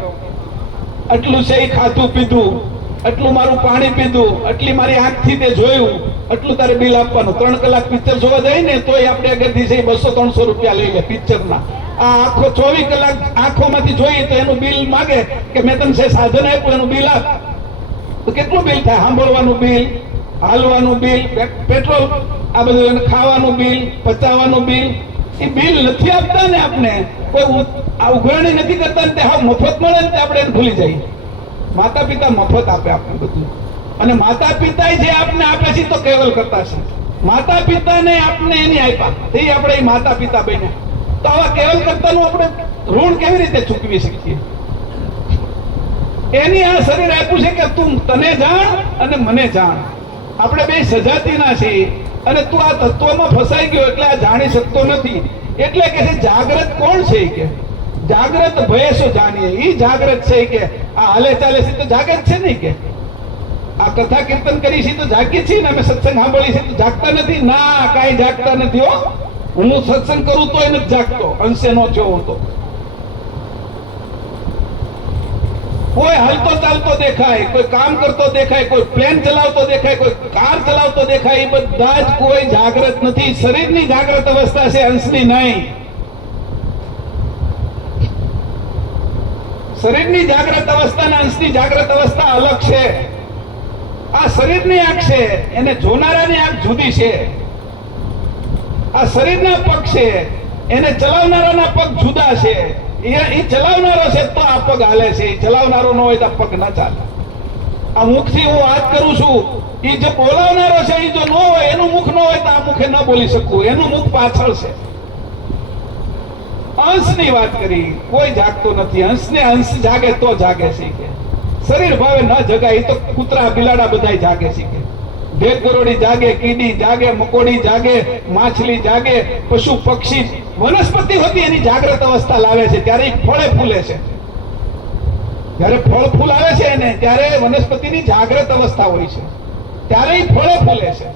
આટલું છે ખાધું પીધું, આટલું મારું પાણી પીધું, આટલી મારી આંખથી તે જોયું, આટલું તારે બિલ આપવાનું. 3 કલાક પિક્ચર જોવા જાય ને તોય આપણે આગળથી 200-300 રૂપિયા લઈ લે પિક્ચરના. આ આખો 24 કલાક આંખોમાંથી જોઈએ તો એનું બિલ માગે કે મેં તમને સાધન આપ્યું એનું બિલ આપ. તો કેટલું બિલ થાય? સાંભળવાનું બિલ, હાલવાનું બિલ, પેટ્રોલ, આ બધું, ખાવાનું બિલ, પચાવવાનું બિલ. એ બિલ નથી આપતા ને આપણે, કોઈ આ ઉઘરાણી નથી કરતા ને તે હા મફત મળે ને આપણે એને ભૂલી જઈએ. માતા પિતા મફત આપે આપણે બધું, અને માતા પિતા જે આપને આપે છે તો કેવલ કરતા છે. માતા પિતાને આપણે એની આપ્યા, તે આપણે એ માતા પિતા બન્યા. તો આવા કેવલ કરતાનું આપણે ઋણ કેવી રીતે ચૂકવી શકીએ? એની આ શરીર આપ્યું છે કે તું તને જાણ અને મને જાણ. આપણે બે સજાતીના છીએ અને તું આ તત્વમાં ફસાઈ ગયો એટલે આ જાણી શકતો નથી. એટલે કે છે જાગ્રત કોણ છે? કે જાગ્રત ભય શું જાણીએ, ઈ જાગ્રત છે. કે આ હાલે ચાલે છે તો જાગે જ છે નહીં? કે આ કથા કીર્તન કરી છે તો જાગીએ છીએ ને, અમે સત્સંગ સાંભળી છે તો જાગતા નથી? ના, કાંઈ જાગતા નથી હો. હું સત્સંગ કરું તો નથી જાગતો, અંશે નો થયો હું તો. કોઈ હાલતો ચાલતો દેખાય, કોઈ કામ કરતો દેખાય, કોઈ પ્લેન ચલાવતો દેખાય, કોઈ કાર ચલાવતો દેખાય, એ બધા જ કોઈ જાગ્રત નથી. શરીરની જાગ્રત અવસ્થા છે, અંશની નહીં. શરીરની જાગ્રત અવસ્થા અને અંશની જાગ્રત અવસ્થા અલગ છે. આ શરીરની આંખ છે, એને જોનારાની આંખ જુદી છે. આ શરીરના પગ છે, એને ચલાવનારાના પગ જુદા છે. એ ચલાવનારો છે તો આ પગ હાલે છે, ચલાવનારો ન હોય તો પગ ના ચાલે. આ મુખથી હું વાત કરું છું, એ જે બોલાવનારો છે એ જો ન હોય, એનું મુખ ન હોય તો આ મુખે ન બોલી શકું. એનું મુખ પાછળ છે. અંશની વાત કરી, કોઈ જાગતો નથી. અંશને અંશ જાગે તો જાગે છે. કે શરીર ભાવે ન જગાય, એ તો કૂતરા બિલાડા બધાય જાગે છે. કે ભેગ ગરોડી જાગે, કીડી જાગે, મકોડી જાગે, માછલી જાગે, પશુ પક્ષી વનસ્પતિ હોતી એની જાગ્રત અવસ્થા લાવે છે ત્યારે ફળે ફૂલે છે. જ્યારે ફળ ફૂલ આવે છે એને ત્યારે વનસ્પતિની જાગ્રત અવસ્થા હોય છે, ત્યારે ફળે ફૂલે છે.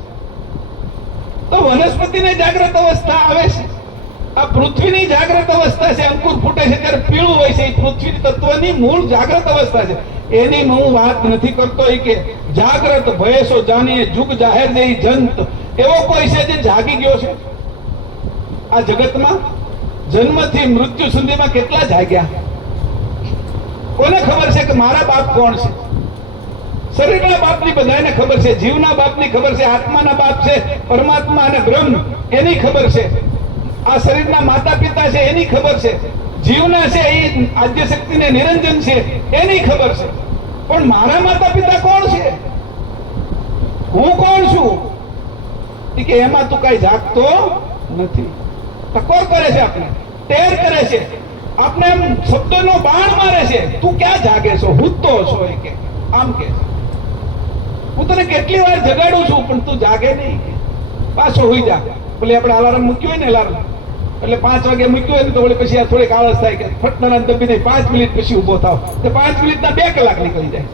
તો વનસ્પતિને જાગ્રત અવસ્થા આવે છે. આ પૃથ્વીની જાગ્રત અવસ્થા છે. અંકુર ફૂટે છે ત્યારે પીળું હોય છે, એ પૃથ્વી તત્વની મૂળ જાગ્રત અવસ્થા છે. એની હું વાત નથી કરતો. કે જાગ્રત ભયેસો જાણીએ જુગ જાહેર જેવી જંત, એવો કોઈ છે જે જાગી ગયો છે આ જગતમાં? જન્મથી મૃત્યુ સુધીમાં કેટલા જાગ્યા? કોને ખબર છે કે મારા બાપ કોણ છે? શરીરના બાપની બધાને ખબર છે, જીવના બાપની ખબર છે, આત્માના બાપ છે પરમાત્મા અને બ્રહ્મ, એની ખબર છે. આ શરીરના માતા પિતા છે એની ખબર છે, જીવના છે એ આદ્ય શક્તિને નિરંજન છે એની ખબર છે. પણ મારા માતા પિતા કોણ છે? હું કોણ છું? કે એમાં તું કઈ જાગતો નથી. ટકોર કરે છે, આપણે ટેર કરે છે, આપણે એમ શબ્દનો બાણ મારે છે. તું ક્યાં જાગે છો? હૂતો છો? એ કે આમ કે હું તને કેટલી વાર જગાડું છું પણ તું જાગે નહીં. પાછો હોઈ જા. પેલી આપણે અલાર્મ મૂક્યું હોય ને, અલાર્મ એટલે 5 વાગે મૂક્યું હોય ને તો પછી આ થોડીક આળસ થાય કે ફટના દબી દે, 5 મિનિટ પછી ઉભો થાવ તો 5 મિનિટના 2 કલાક નીકળી જાય.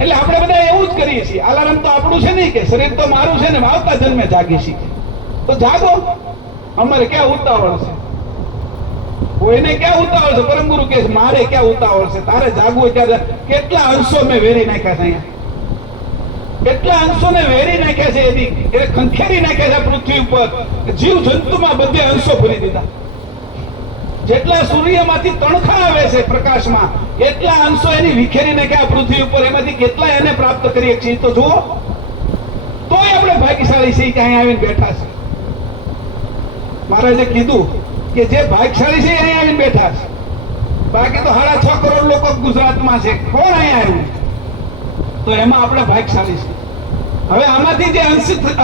એટલે આપણે બધા એવું જ કરીએ છીએ. અલાર્મ તો આપણું છે નહીં, કે શરીર તો મારું છે ને, આવતા જન્મે જાગી છીએ. તો જાગો. અમારે ક્યાં ઉતાવળ છે? કોઈને ક્યાં ઉતાવળ છે? પરમ ગુરુ કહે છે મારે ક્યાં ઉતાવળ છે? તારે જાગવું ત્યારે કેટલા અંશો મેં વેરી નાખ્યા છે અહીંયા, કેટલા અંશોને વેરી નાખ્યા છે, એની એટલે ખંખેરી નાખ્યા છે પૃથ્વી ઉપર. જીવ જંતુમાં બધે અંશો ભરી દીધા. જેટલા સૂર્યમાંથી તણખા આવે છે પ્રકાશમાં, એટલા અંશો એની વિખેરી નાખ્યા પૃથ્વી ઉપર. એમાંથી કેટલા એને પ્રાપ્ત કરીએ છીએ તો જુઓ. તોય આપણે ભાગ્યશાળી છીએ કે અહીંયા આવીને બેઠા છે. મહારાજે કીધું કે જે ભાગ્યશાળી છે અહીંયા આવીને બેઠા છે. બાકી તો 6.5 કરોડ લોકો ગુજરાતમાં છે, કોણ અહીંયા આવ્યું? તો એમાં આપણે ભાગ્યશાળી છે. હવે આમાંથી જે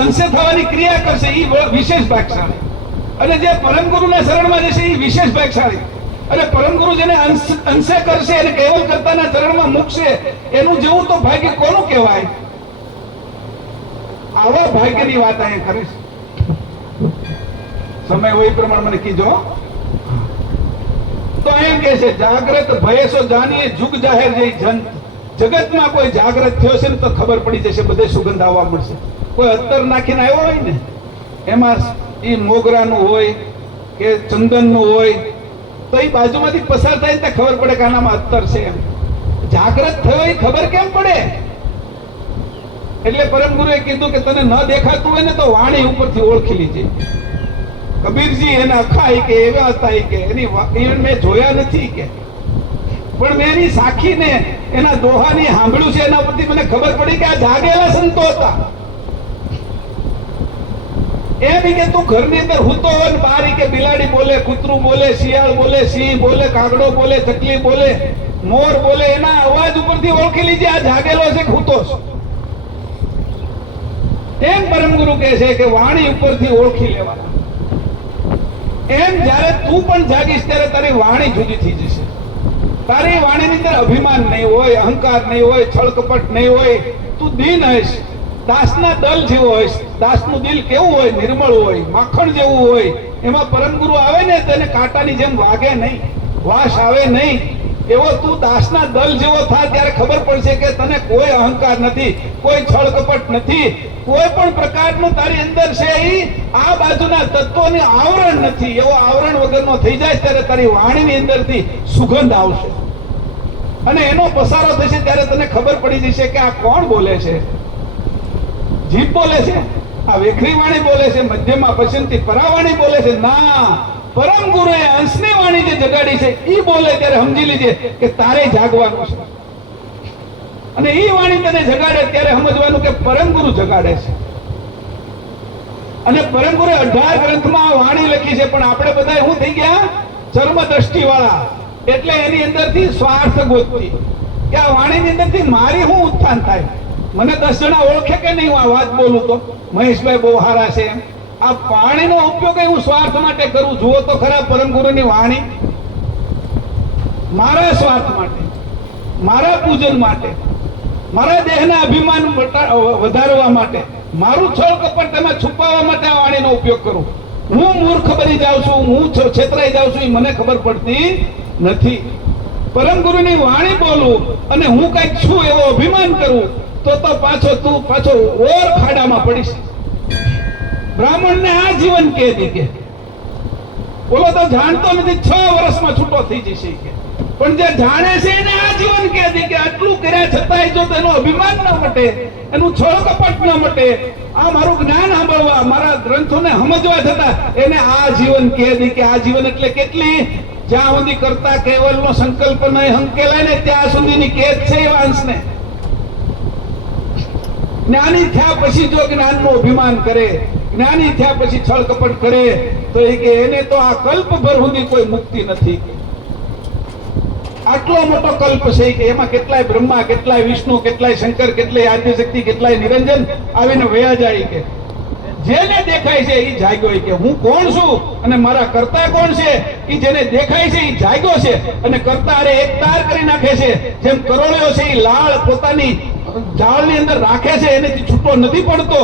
અંશે થવાની ક્રિયા કરશે એ વિશેષ ભાગ્યશાળી, અને જે પરમ ગુરુના શરણમાં જશે એ વિશેષ ભાગ્યશાળી. અને પરમ ગુરુ જેને અંશે કરશે અને કેવલ કરતાના ચરણમાં મૂકશે, એનું જેવું તો ભાગ્ય કોનું કહેવાય? આવા ભાગ્યની વાત અહીંયા કરીશ. સમય હોય પ્રમાણે મને કીજો. તો એમ કે છે જાગ્રત ભયેસો જાણીએ જુગ જાહેર જઈ જંત. જગતમાં કોઈ જાગ્રત થયો છે ને તો ખબર પડી જશે, બધે સુગંધ આવવા મળશે. કોઈ અત્તર નાખીને આવ્યો હોય ને, એમાં એ મોગરાનું હોય કે ચંદનનું હોય તો એ બાજુમાંથી પસાર થાય ને ખબર પડે કે આનામાં અત્તર છે. એમ જાગ્રત થયો એ ખબર કેમ પડે? એટલે પરમ ગુરુએ કીધું કે તને ન દેખાતું હોય ને તો વાણી ઉપરથી ઓળખી લીજે. કબીરજી એના અખાય કે એવા હતા કે એની મેં જોયા નથી કે, પણ મેં એની સાખીને એના દોહાની સાંભળ્યું છે. એના પરથી મને ખબર પડી કે આ જાગેલા સંતો હતા. એમ કે તું ઘરની અંદર હૂતો હોય ને બહાર કે બિલાડી બોલે, કૂતરું બોલે, શિયાળ બોલે, સિંહ બોલે, કાગડો બોલે, ચકલી બોલે, મોર બોલે, એના અવાજ ઉપરથી ઓળખી લીજે આ જાગેલો છે કે હૂતો છે. એમ પરમ ગુરુ કહે છે કે વાણી ઉપરથી ઓળખી લેવાના. એમ જ્યારે તું પણ જાગીશ ત્યારે તારી વાણી જુદી થઈ જશે. તારી વાણીની અંદર અભિમાન નહીં હોય, અહંકાર નહીં હોય, છળકપટ નહીં હોય. તું દીન હશ, દાસના દલ જેવો હશ. દાસનું દિલ કેવું હોય? નિર્મળ હોય, માખણ જેવું હોય. એમાં પરમ ગુરુ આવે ને તેને કાંટાની જેમ વાગે નહીં, વાસ આવે નહીં. એવો તું દાસના દલ જેવો થાય ત્યારે ખબર પડશે કે તને કોઈ અહંકાર નથી, કોઈ છળકપટ નથી, કોઈ પણ પ્રકારનું તારી અંદર છે ઈ આ બાજુના તત્વોની આવરણ નથી. એવો આવરણ વગરનો થઈ જાય ત્યારે તારી વાણીની અંદરથી સુગંધ આવશે અને એનો પસારો થશે ત્યારે તને ખબર પડી જશે કે આ કોણ બોલે છે. જીભ બોલે છે, આ વેખરી વાણી બોલે છે, મધ્યમાં પસંદથી પરાવાણી બોલે છે? ના, પરમ ગુરુએ અંશની વાણી જે જગાડી છે ઈ બોલે ત્યારે સમજી લીજે કે તારે જાગવાનું છે. અને ઈ વાણી તને જગાડે ત્યારે સમજવાનું કે પરમ ગુરુ જગાડે છે. અને પરમ ગુરુએ 18 ગ્રંથમાં વાણી લખી છે, પણ આપણે બધા શું થઈ ગયા? ચર્મ દ્રષ્ટિ વાળા. એટલે એની અંદરથી સ્વાર્થ ગોતતી કે આ વાણીની અંદરથી મારી શું ઉત્થાન થાય? મને 10 જણા ઓળખે કે નહીં આ વાત બોલું તો? મહેશભાઈ બહુ સારા છે એમ. આ વાણીનો ઉપયોગ હું સ્વાર્થ માટે કરું. જુઓ તો ખરા પરમ ગુરુની વાણી મારા સ્વાર્થ માટે, મારા પૂજન માટે, મારા દેહના અભિમાન વધારવા માટે, મારું છળ કપટ એમાં છુપાવવા માટે આ વાણીનો ઉપયોગ કરું. હું મૂર્ખ બની જાઉં છું, હું છેતરાઈ જાઉં છું, એ મને ખબર પડતી નથી. પરમ ગુરુની વાણી બોલું અને હું કઈક છું એવો અભિમાન કરું તો તું પાછો ઓર ખાડામાં પડીશ. બ્રાહ્મણને આ જીવન કે બોલો તો જાણતો નથી, 6 વર્ષમાં છૂટો થઈ જશે કે. પણ જે જાણે છે એને આ જીવન કે આટલું કર્યા છતાંય જો તેનું અભિમાન ન મટે, એનું છળ કપટ ન મટે, આ મારું જ્ઞાન સાંભળવા, મારા ગ્રંથોને સમજવા છતાં એને આ જીવન કે આ જીવન એટલે કેટલી? જ્યાં સુધી કરતા કેવલનો સંકલ્પ નહીં હંકેલાય ને ત્યાં સુધીની કેદ છે એ વાંસને. જ્ઞાની થયા પછી જો જ્ઞાનનું અભિમાન કરે, જ્ઞાની થયા પછી છળ કપટ કરે તો એ કે એને તો આ કલ્પભર સુધી કોઈ મુક્તિ નથી. આટલો મોટો કલ્પ છે કે એમાં કેટલાય બ્રહ્મા, કેટલાય વિષ્ણુ, કેટલાય શંકર, કેટલાય આદ્યશક્તિ, કેટલાય નિરંજન આવીને વયા જાય કે જેને દેખાય છે એ જાગ્યો કે હું કોણ છું અને મારા કરતા કોણ છે. એ જેને દેખાય છે એ જાગ્યો છે અને કરતા અરે એક તાર કરી નાખે છે. જેમ કરોળિયો છે એ લાળ પોતાની જાળની અંદર રાખે છે એનેથી છૂટો નથી પડતો,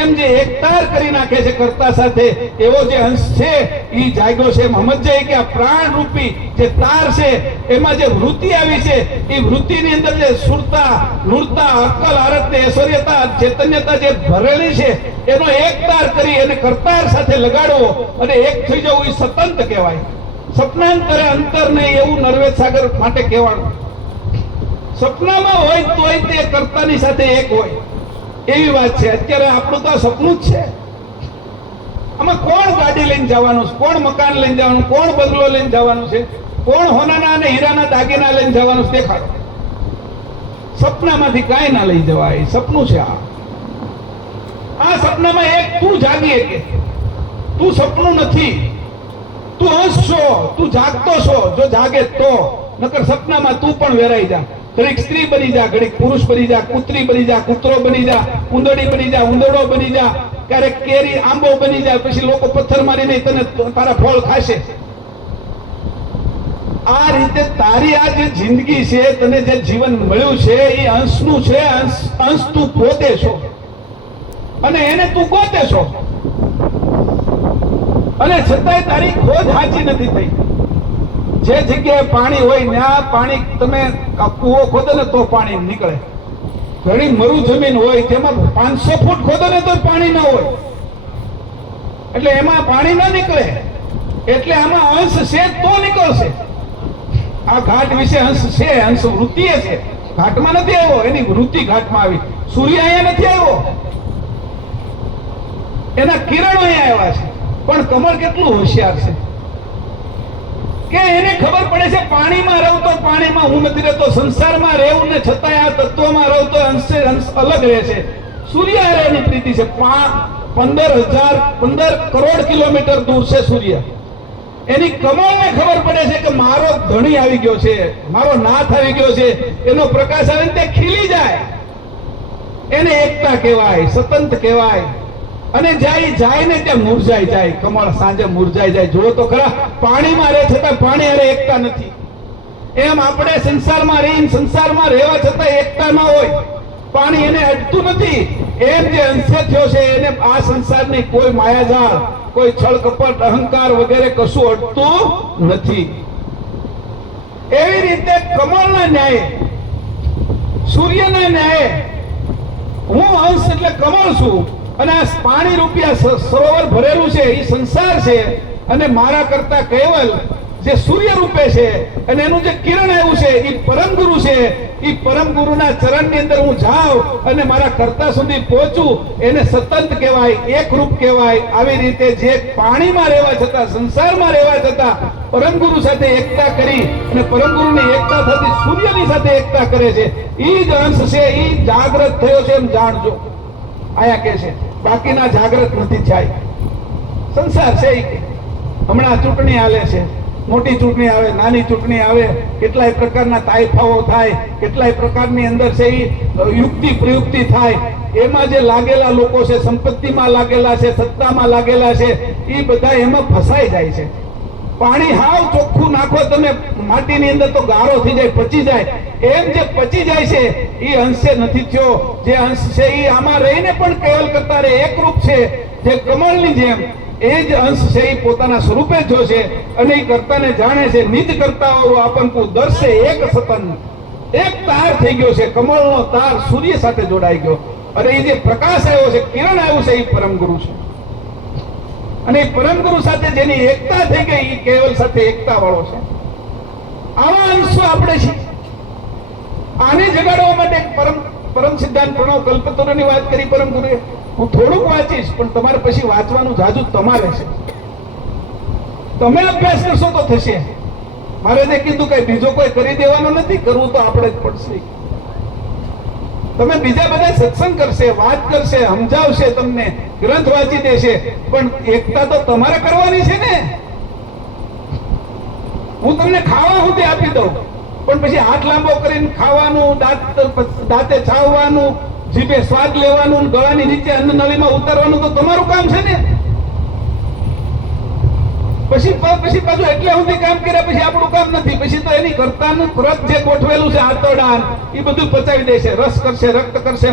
એમ જે એકતાર કરી નાખે છે કરતા સાથે, એવો જે અંશ છે એ જાગ્યો છે. એમ સમજાય કે આ પ્રાણ રૂપી જે તાર છે એમાં જે વૃત્તિ આવી છે એ વૃત્તિની અંદર જે સુરતા, નૂરતા, અક્કલ, આરત, ઐશ્વર્યતા, ચૈતન્યતા જે ભરેલી છે એનો એકતાર કરી અને કરતાર સાથે લગાડવો અને એક થઈ જવું એ સતંત કહેવાય. સપનાંતરે અંતર નહીં એવું નરવેદ સાગર માટે કહેવાનું. સપનામાં હોય તોય તે કર્તાની સાથે એક હોય એવી વાત છે. અત્યારે આપણું તો આ સપનું જ છે. આમાં કોણ ગાડી લઈને જવાનું છે, કોણ મકાન લઈને જવાનું, કોણ બંગલો લઈને જવાનું છે, કોણ હોનાના અને હીરાના દાગીના લઈને જવાનું છે દેખાડો. સપનામાંથી કાંઈ ના લઈ જવાય, સપનું છે. આ સપનામાં એક તું જાગી કે તું સપનું નથી, તું અંશ છો, તું જાગતો છો. જો જાગે તો, નકર સપનામાં તું પણ વેરાઈ જા. ઘડીક સ્ત્રી બની જા, ઘડીક પુરુષ બની જા, કૂતરી બની જા, કૂતરો બની જા, ઉંદરડી બની જા, ઉંદરડો બની જા, ક્યારેક કેરી આંબો બની જાય, પછી લોકો પથ્થર મારીને તને તારા ફળ ખાશે. આ રીતે તારી આ જે જિંદગી છે, તને જે જીવન મળ્યું છે એ અંશનું છે. અંશ તું પોતે છો અને એને તું ગોતે છો અને છતાંય તારી ખોજ સાચી નથી થઈ. જે જગ્યાએ પાણી હોય ત્યાં પાણી, તમે કૂવો ખોદો ને તો પાણી નીકળે. ઘણી મરુ જમીન હોય તેમાં 500 ફૂટ ખોદો ને તો પાણી ન હોય, એટલે એમાં પાણી ન નીકળે. એટલે આમાં અંશ છે તો નીકળશે. આ ઘાટ વિશે અંશ છે, અંશ વૃત્તિ છે. ઘાટમાં નથી આવ્યો, એની વૃત્તિ ઘાટમાં આવી. સૂર્ય અહીંયા નથી આવ્યો, એના કિરણો અહીંયા આવ્યા છે. પણ કમળ કેટલું હોશિયાર છે કે એને ખબર પડે છે પાણીમાં રહું તો પાણીમાં હું નથી રહેતો, સંસારમાં રહેવું ને છતાંય આ તત્વમાં રહું તો અંશ અલગ રહે છે. સૂર્ય એની પ્રીતિ છે. 15 કરોડ કિલોમીટર દૂર છે સૂર્ય. એની કમળને ખબર પડે છે કે મારો ધણી આવી ગયો છે, મારો નાથ આવી ગયો છે. એનો પ્રકાશ આવે તે ખીલી જાય. એને એકતા કહેવાય, સતંત કહેવાય. અને જાય ને ત્યાં મુરઝાઈ જાય. કમળ સાંજે મુરઝાઈ જાય. જુઓ તો ખરા, પાણીમાં રહે છતાં પાણી હારે એકતા નથી. એમ આપણે સંસારમાં રહેવા છતાં એકતા ના હોય. પાણી એને અડતું નથી. એમ જે અંશે થયો છે એને આ સંસારની કોઈ માયાજાળ, કોઈ છળ કપટ, અહંકાર વગેરે કશું અડતું નથી. એવી રીતે કમળના ન્યાય, સૂર્યના ન્યાય, હું અંશ એટલે કમળ છું અને આ પાણી રૂપિયા સરોવર ભરેલું છે એ સંસાર છે, અને મારા કરતા કેવલ જે સૂર્ય રૂપે છે અને એનું જે કિરણ આવ્યું છે એ પરમ ગુરુ છે. એ પરમ ગુરુના ચરણની અંદર હું જાઉં અને મારા કર્તા સુધી પહોંચું, એને સતંત કહેવાય, એક રૂપ કહેવાય. આવી રીતે જે પાણીમાં રહેવા છતાં, સંસારમાં રહેવા છતાં પરમ ગુરુ સાથે એકતા કરી અને પરમ ગુરુની એકતા થતી સૂર્યની સાથે એકતા કરે છે, એ જ અંશ છે. એ જાગ્રત થયો છે એમ જાણજો. આયા કે છે બાકીના જાગ્રત નથી થાય. સંસાર છે એ હમણાં ચૂંટણી હાલે છે, મોટી ચૂંટણી આવે, નાની ચૂંટણી આવે, કેટલાય પ્રકારના તાઇફાઓ થાય, કેટલાય પ્રકારની અંદર છે એ યુક્તિ પ્રયુક્તિ થાય. એમાં જે લાગેલા લોકો છે, સંપત્તિમાં લાગેલા છે, સત્તામાં લાગેલા છે, એ બધા એમાં ફસાઈ જાય છે. પાણી હાવ ચોખ્ખું નાખો તમે માટીની અંદર તો ગારો થઈ જાય, પચી જાય. એમ જે પચી જાય છે એ અંશે નથી થયો. જે અંશ છે એ આમાં રહીને પણ કેવલ કરતા રહે, એકરૂપ છે. જે કમળની જેમ એ જ અંશ છે એ પોતાના સ્વરૂપે જો છે અને એ કર્તાને જાણે છે. નિજ કર્તાઓ આપનકુ દર્શે એક સતન, એક તાર થઈ ગયો છે. કમળનો તાર સૂર્ય સાથે જોડાઈ ગયો અને એ જે પ્રકાશ આવ્યો છે, કિરણ આવ્યું છે, એ પરમ ગુરુ છે. અને એ પરમ ગુરુ સાથે જેની એકતા થઈ ગઈ એ કેવલ સાથે એકતા વાળો છે. આવા અંશો આપણે છીએ. આને જગાડવા માટે પરમ સિદ્ધાંત પ્રણવ કલ્પતરુની વાત કરી પરમ ગુરુએ. હું થોડુંક વાંચીશ પણ તમારે પછી વાંચવાનું જાજુ તમારે છે. તમે અભ્યાસ કરશો તો થશે. મારે જે કીધું કઈ બીજો કોઈ કરી દેવાનો નથી, કરવું તો આપણે જ પડશે. તમે બીજા બધા સત્સંગ કરશે, વાત કરશે, સમજાવશે, તમને ગ્રંથ વાંચી દેશે, પણ એકતા તો તમારે કરવાની છે ને. હું તમને ખાવા સુધી આપી દઉં પણ પછી હાથ લાંબો કરીને ખાવાનું, દાંતે છાવવાનું, જીભે સ્વાદ લેવાનું, ગળાની નીચે અન્ન નળીમાં ઉતારવાનું તો તમારું કામ છે ને. પછી પાછું એટલે સુધી કામ કર્યા પછી આપણું કામ નથી. પછી તો એની કર્તાનું વ્રત જે ગોઠવેલું છે, આતરડાન, એ બધું પચાવી દેશે. રસ કરશે, રક્ત કરશે,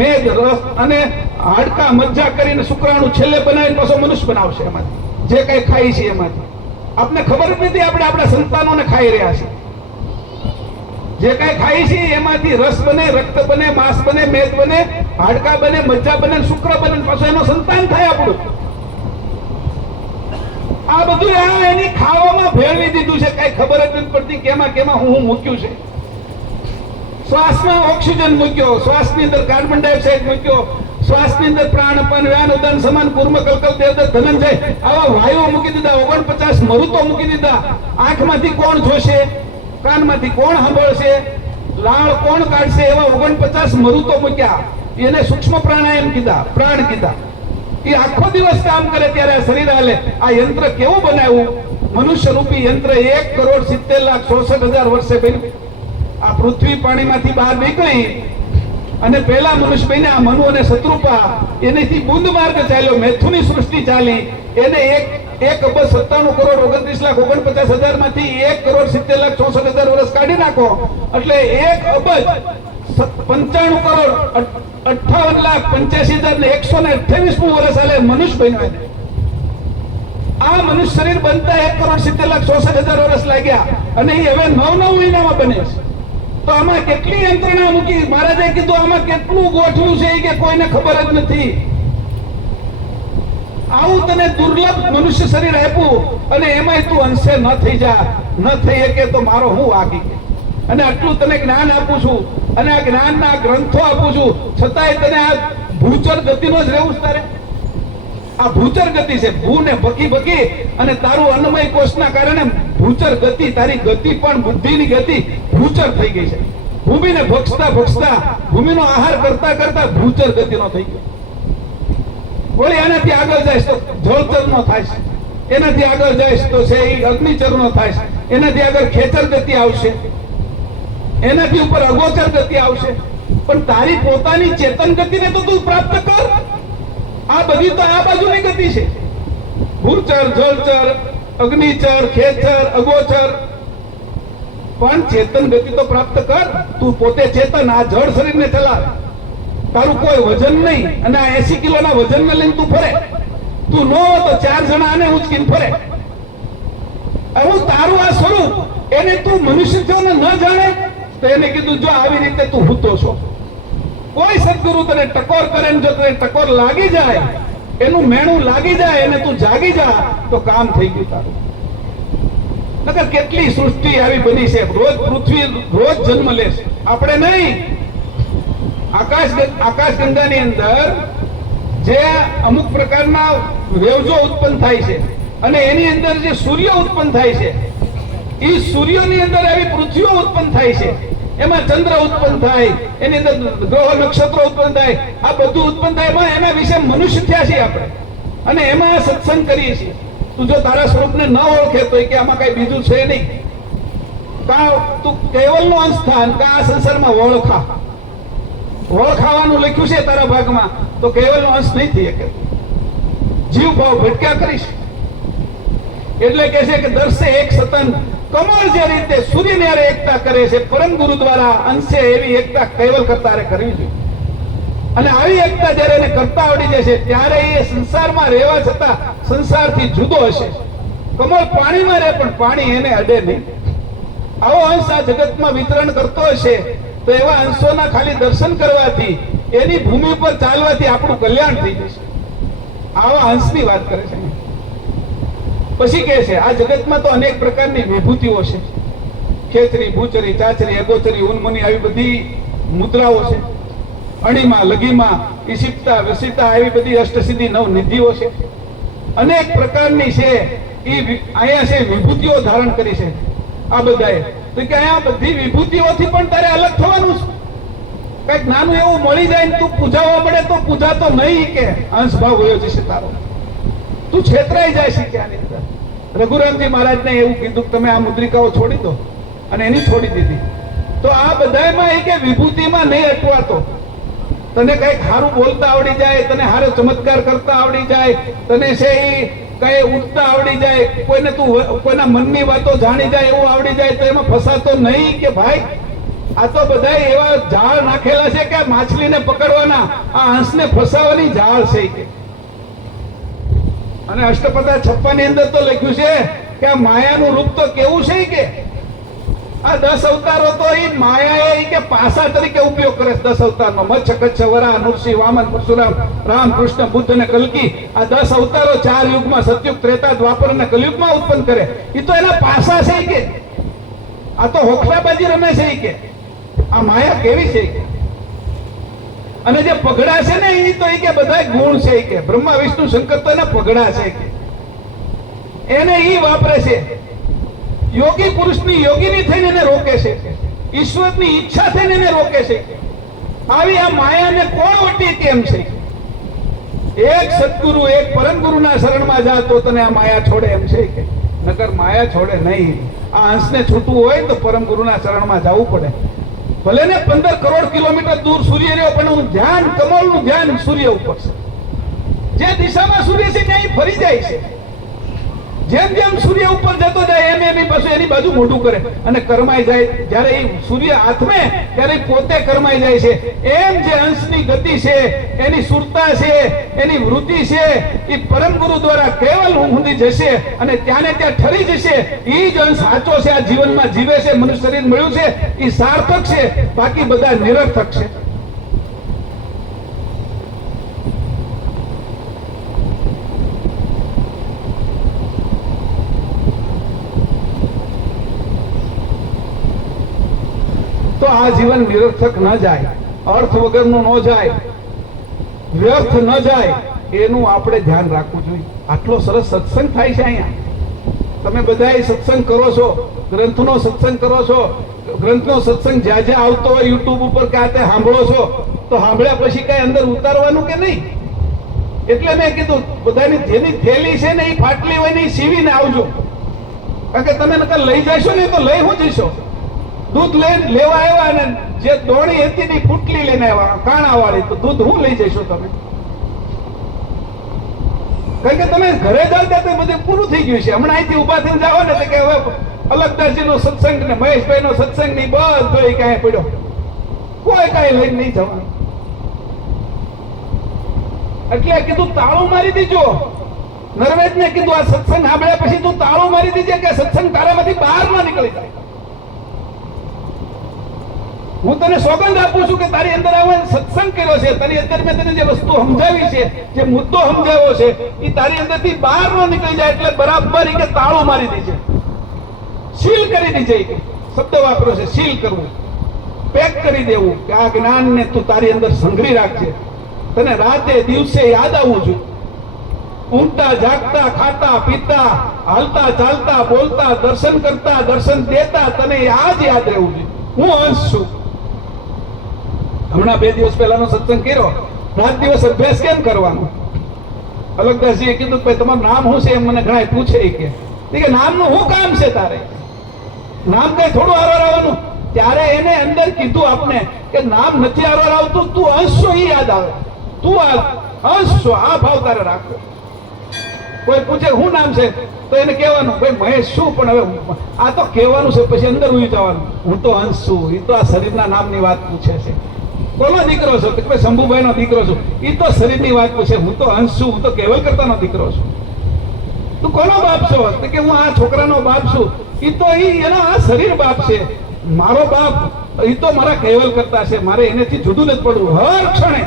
મેદ, રસ અને હાડકા મજ્જા કરીને શુક્રાણુ છેલ્લે બનાવીને પાછો મનુષ્ય બનાવશે. એમાંથી જે કઈ ખાઈ છે એમાંથી આપને ખબર જ નથી. આપણે આપણા સંતાનોને ખાઈ રહ્યા છીએ. જે કઈ ખાઈ છે એમાંથી રસ બને, રક્ત બને, માંસ બને, મેદ બને, હાડકા બને, મજ્જા બને, શુક્ર બને, પાછું એનો સંતાન થાય આપણું. આ બધું એની ખાવામાં ભેળવી દીધું છે. કઈ ખબર જ નથી પડતી કેમાં હું મૂક્યું છે. શ્વાસમાં ઓક્સિજન મૂક્યો, શ્વાસની અંદર કાર્બન ડાયોક્સાઇડ મૂક્યો, શ્વાસની અંદર પ્રાણ, અપાન, વ્યાન, ઉદાન, સમાન, કુર્મ, કલ્કલ, દેવદત્ત, ધનંજય, આવા વાયુઓ મૂકી દીધા. 49 મરુતો મૂકી દીધા. આંખમાંથી કોણ જોશે, કાનમાંથી કોણ સાંભળશે, લાળ કોણ કાઢશે, એવા 49 મરુતો મૂક્યા. એને સૂક્ષ્મ પ્રાણાયામ કીધા, પ્રાણ કીધા. એ આખો દિવસ કામ કરે ત્યારે આ શરીર હાલે. આ યંત્ર કેવું બનાવ્યું? મનુષ્ય રૂપી યંત્ર 1,70,66,000 વર્ષે બન્યું. આ પૃથ્વી પાણીમાંથી બહાર નીકળી અને પહેલા મનુષ્ય બને આ મનુ અને શત્રુપા, એનેથી બુંદ માર્ગ ચાલ્યો, મેથુની સૃષ્ટિ ચાલી. એને 1,32,29,49,49,000 માંથી 1,70,66,000 વર્ષ કાઢી નાખો એટલે 1,55,58,85,128 વર્ષ હાલે મનુષ્ય બન્યો. આ મનુષ્ય શરીર બનતા 1,70,66,000 વર્ષ લાગ્યા અને એ હવે 9 મહિનામાં બને છે. તો આમાં કેટલી યંત્રણા મૂકી. મહારાજે કીધું આમાં કેટલું ગોઠવ્યું છે કે કોઈને ખબર જ નથી. આવું તને દુર્લભ મનુષ્ય શરીર આપ્યું અને એમાંય તું અંશે ન થઈ જા, ન થઈ શકે તો મારો હું વાગી. અને આટલું તને જ્ઞાન આપું છું અને આ જ્ઞાનના ગ્રંથો આપું છું, છતાંય તને આ ભૂચર ગતિનો જ રહેવું તારે. આ ભૂચર ગતિ છે. ભૂ ને ભકી અને તારું અન્નમય કોષના કારણે ભૂચર ગતિ, તારી ગતિ પણ બુદ્ધિની ગતિ ભૂચર થઈ ગઈ છે. ભૂમિને ભક્ષતા ભૂમિનો આહાર કરતા ભૂચર ગતિનો થઈ ગયો. વળી એનાથી આગળ જાય તો જળચરનો થાય છે, એનાથી આગળ જાય તો છે એ અગ્નિચરનો થાય છે, એનાથી આગળ ખેચર ગતિ આવશે, એનાથી ઉપર અગોચર ગતિ આવશે. પણ તારી પોતાની ચેતન ગતિને તો તું પ્રાપ્ત કર. આ બધી તો આ બાજુની ગતિ છે. ભૂચર, જળચર, અગ્નિચર, ખેચર, અગોચર, પણ ચેતન ગતિ તો પ્રાપ્ત કર. તું પોતે ચેતન, આ જળ શરીરને ચલાવે. તારું કોઈ વજન નહીં અને આ 80 કિલોના વજનને લઈને તું ફરે. તું નો હો તો 4 જણા આને ઉચકીને ફરે. એવું તારું આ સ્વરૂપ, એને તું મનુષ્ય થયો ને ન જાણે તો એને કીધું જો આવી રીતે તું હૂતો છો. કોઈ સદગુરુ તને ટકોર કરે ને જો તને ટકોર લાગી જાય, એનું મેણું લાગી જાય અને તું જાગી જા તો કામ થઈ ગયું તારું. નકર કેટલી સૃષ્ટિ આવી બની છે. રોજ પૃથ્વી રોજ જન્મ લે છે. આપણે નહીં. આકાશ ગંગાની અંદર જે અમુક પ્રકારના વેવજો ઉત્પન્ન થાય છે અને એની અંદર જે સૂર્ય ઉત્પન્ન થાય છે, એ સૂર્યની અંદર આવી પૃથ્વીઓ ઉત્પન્ન થાય છે. એમાં ચંદ્ર ઉત્પન્ન થાય, એની અંદર ગ્રહ નક્ષત્રો ઉત્પન્ન થાય. આ બધું ઉત્પન્ન થાય, એમાં એના વિશે મનુષ્ય થયા છીએ આપણે અને એમાં સત્સંગ કરીએ છીએ. તું જો તારા સ્વરૂપને ન ઓળખે તો કે આમાં કઈ બીજું છે નહીં. કા તું કેવલનો અંશ થા, કા આ સંસારમાં વળખાવાનું લખ્યું છે તારા ભાગમાં તો કેવલનો અંશ નહીં થઈ શકે. જીવ ભાવ ભટક્યા કરીશ. એટલે કે છે કે દર્શે એક સતન કમળ જે રીતે સૂર્યને હારે એકતા કરે છે, પરમ ગુરુ દ્વારા અંશે એવી એકતા કેવલ કરતા કરવી જોઈએ. અને આવી એકતા જયારે એને કરતા આવડી જશે ત્યારે એ સંસારમાં રહેવા છતાં સંસારથી જુદો હશે. કમળ પાણીમાં રહે પણ પાણી એને અડે નહીં. આવો અંશ આ જગતમાં વિતરણ કરતો હશે તો એવા અંશોના ખાલી દર્શન કરવાથી, એની ભૂમિ પર ચાલવાથી આપણું કલ્યાણ થઈ જશે. આવા અંશની વાત કરે છે. પછી કહે છે આ જગતમાં તો અનેક પ્રકારની વિભૂતિઓ છે. ખેચરી, ભૂચરી, ચાચરી, અગોચરી, ઉન્મની આવી બધી મુદ્રાઓ છે. અણીમાં, લગીમાં, ઈશિપ્તા, વિશિતા આવી બધી અષ્ટસિદ્ધિ 9 નિધિઓ છે. અનેક પ્રકારની છે. એ અહીંયા છે વિભૂતિઓ ધારણ કરી છે આ બધાએ. તો કે અહીંયા બધી વિભૂતિઓથી પણ તારે અલગ થવાનું છે. કઈક નાનું એવું મળી જાય ને તું પૂજાવા મળે તો પૂજાતો નહીં કે અંશ ભાવ હોયો જશે તારો. તું છેતરાઈ જાય છે કે આની અંદર. રઘુરામજી મહારાજને એવું કીધું તમે આ મુદ્રિકાઓ છોડી દો અને એની છોડી દીધી. તો આ બધામાં એ કે વિભૂતિમાં નહીં અટવાતો. તને કઈક સારું બોલતા આવડી જાય, તને સારો ચમત્કાર કરતા આવડી જાય, તને છે એ કઈ ઉઠતા આવડી જાય, કોઈને તું કોઈના મનની વાતો જાણી જાય એવું આવડી જાય તો એમાં ફસાતો નહીં કે ભાઈ આ તો બધા એવા જાળ નાખેલા છે કે માછલીને પકડવાના, આ હંસને ફસાવાની જાળ છે કે. અને અષ્ટપદા 56 ની અંદર તો લખ્યું છે કે આ માયાનું રૂપ તો કેવું છે કે આ 10 અવતારો તો એ માયાએ કે પાસા તરીકે ઉપયોગ કરે છે. 10 અવતારનો મચ્છ, કચ્છ, વરા, નૃસિંહ, વામન, પરશુરામ, રામ, કૃષ્ણ, બુદ્ધ અને કલ્કી, આ 10 અવતારો 4 યુગમાં સતયુગ, ત્રેતા, દ્વાપર અને કલયુગમાં ઉત્પન્ન કરે. એ તો એના પાસા છે કે આ તો હોખલાબાજી રમે છે કે આ માયા કેવી છે કે. અને જે પગડા છે ને એ તો કે બધા ગુણ છે કે બ્રહ્મા, વિષ્ણુ, શંકર તો એના પગડા છે કે એને ઈ વાપરે છે. યોગી પુરુષની યોગીની થઈને એને રોકે છે, ઈશ્વરની ઈચ્છા થઈને એને રોકે છે. આવી આ માયાને કોણ વટી કેમ છે? એક સદગુરુ, એક પરમ ગુરુના શરણમાં જા તો તને આ માયા છોડે એમ છે કે. નકર માયા છોડે નહીં. આ હંસને છૂટવું હોય તો પરમ ગુરુના શરણમાં જવું પડે. ભલે ને 15 કરોડ કિલોમીટર દૂર સૂર્ય રહ્યો પણ હું ધ્યાન, કમળનું ધ્યાન સૂર્ય ઉપર છે. જે દિશામાં સૂર્ય છે ત્યાં ફરી જાય છે. જેમ જેમ સૂર્ય ઉપર જતો જાય એમ એમ પાછું એની બાજુ મોઢું કરે અને કરમાઈ જાય. જ્યારે એ સૂર્ય હાથમે ત્યારે પોતે કરમાઈ જાય છે. એમ જે અંશની ગતિ છે, એની સુરતા છે, એની વૃત્તિ છે, એ પરમ ગુરુ દ્વારા કેવલ ઊંધી જશે અને ત્યાં ને ત્યાં ઠરી જશે. એ જ અંશ સાચો છે, આ જીવનમાં જીવે છે, મનુષ્ય શરીર મળ્યું છે, એ સાર્થક છે, બાકી બધા નિરર્થક છે. તો આ જીવન નિરર્થક ન જાય, અર્થ વગરનું ન જાય, વ્યર્થ ન જાય, એનું આપણે ધ્યાન રાખવું જોઈએ. આટલો સરસ સત્સંગ થાય છે અહીંયા. તમે બધા સત્સંગ કરો છો, ગ્રંથનો સત્સંગ કરો છો. ગ્રંથનો સત્સંગ જ્યાં જ્યાં આવતો હોય યુટ્યુબ ઉપર કે આ તે સાંભળો છો તો સાંભળ્યા પછી કઈ અંદર ઉતારવાનું કે નહીં. એટલે મેં કીધું બધાની જેની થેલી છે ને એ ફાટલી હોય ને એ સીવીને આવજો. કારણ કે તમે નકર લઈ જશો ને તો લઈ હું જશો. દૂધ લેવા આવ્યા અને જે દોડી હતી ને ફૂટલી લઈને આવ્યા કાણા વાળી, તો દૂધ હું લઈ જઈશું તમે? કારણ કે તમે ઘરે જાવ ત્યાં બધું પૂરું થઈ ગયું છે. હમણાં અહીંથી ઉભા થઈને જાઓ ને તો કે હવે અલગદાસજી નો સત્સંગ ને મહેશભાઈ નો સત્સંગ ની બધો ક્યાંય પડ્યો, કોઈ કાંઈ લઈને નહીં જવાનું. એટલે કીધું તાળું મારી દીજો. નરવેદ ને કીધું આ સત્સંગ સાંભળ્યા પછી તું તાળું મારી દીજે કે સત્સંગ તારામાંથી બહાર ના નીકળી જાય. હું તને સોગંદ આપું છું કે તારી અંદર આવે સત્સંગ કર્યો છે, તારી અંદર મેં તને જે વસ્તુ સમજાવી છે, જે મુદ્દો સમજાવ્યો છે, એ તારી અંદર થી બહાર ન નીકળી જાય. એટલે બરાબર કે તાળું મારી દીજે, સીલ કરી દીજે. શબ્દ વાપર્યો છે સીલ કરવું, પેક કરી દેવું કે આ જ્ઞાન ને તું તારી અંદર સંઘરી રાખજે. તને રાતે દિવસે યાદ આવવું જોઈએ. ઊંઘતા જાગતા ખાતા પીતા હાલતા ચાલતા બોલતા દર્શન કરતા દર્શન દેતા તને આ જ યાદ રહેવું જોઈએ, હું અંશ છું. હમણાં 2 દિવસ પહેલાનો સત્સંગ કર્યો, રાત દિવસ અભ્યાસ કેમ કરવાનો? અલગદાસજીએ કીધું ભાઈ તમારું નામ શું છે? એમ મને ઘણા પૂછે કે નામનું શું કામ છે તારે? નામ કઈ થોડું હારવાર આવવાનું? ત્યારે એને અંદર કીધું આપણે કે નામ નથી હારવાર આવતું, તું અંશ છો એ યાદ આવે. તું અંશ છો, આ ભાવ તારે રાખો. કોઈ પૂછે શું નામ છે તો એને કહેવાનું ભાઈ મહેશ શું, પણ હવે આ તો કહેવાનું છે, પછી અંદર ઉઈ જવાનું હું તો અંશ છું. એ તો આ શરીરના નામની વાત પૂછે છે. કોનો દીકરો છો? તો ભાઈ શંભુભાઈ નો દીકરો છું. એ તો શરીરની વાત પૂછે. હું તો અંશ છું, હું તો કેવલ કરતાનો દીકરો છું. તું કોનો બાપ છો? તો કે હું આ છોકરાનો બાપ છું. એ તો એનો આ શરીર બાપ છે. મારો બાપ એ તો મારા કેવલ કરતા છે. મારે એનેથી જુદું નથી પડવું. હર ક્ષણે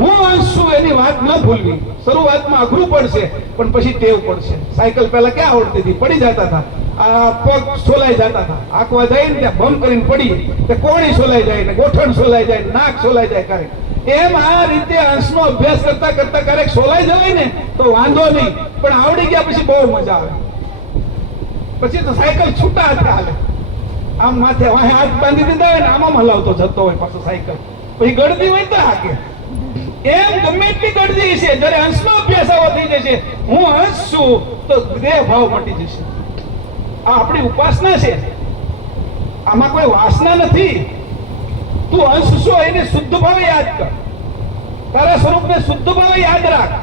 હું અંશ છું એની વાત ન ભૂલવી. શરૂઆતમાં અઘરું પડશે, પણ પછી ટેવ પડશે. સાયકલ પહેલા ક્યાં આવડતી હતી? પડી જતા હતા, આ પગ સોલાઈ જતા હતા. આંકવા જાય ને ત્યાં બમ કરીને પડી, તો કોણી સોલાઈ જાય ને ગોઠણ સોલાઈ જાય, નાક સોલાઈ જાય. ક્યારેક એમ આ રીતે અંશનો અભ્યાસ કરતા કરતા ક્યારેક સોલાઈ જવાય ને તો વાંધો નહીં, પણ આવડી ગયા પછી બહુ મજા આવે. પછી તો સાયકલ છૂટા હાથે હાલે. આમ માથે વાહે હાથ બાંધી દીધા હોય ને આમ હલાવતો જતો હોય પાછો સાયકલ. પછી ગળદી હોય તો હાકે. એમ ગમે એટલી ગળદી છે, જયારે અંશનો અભ્યાસ આવો થઈ જશે, હું અંશ છું, તો દેહ ભાવ મટી જશે. આ આપણી ઉપાસના છે, આમાં કોઈ વાસના નથી. તું અંશ છો એને શુદ્ધ ભાવે યાદ કર. તારા સ્વરૂપને શુદ્ધ ભાવે યાદ રાખ.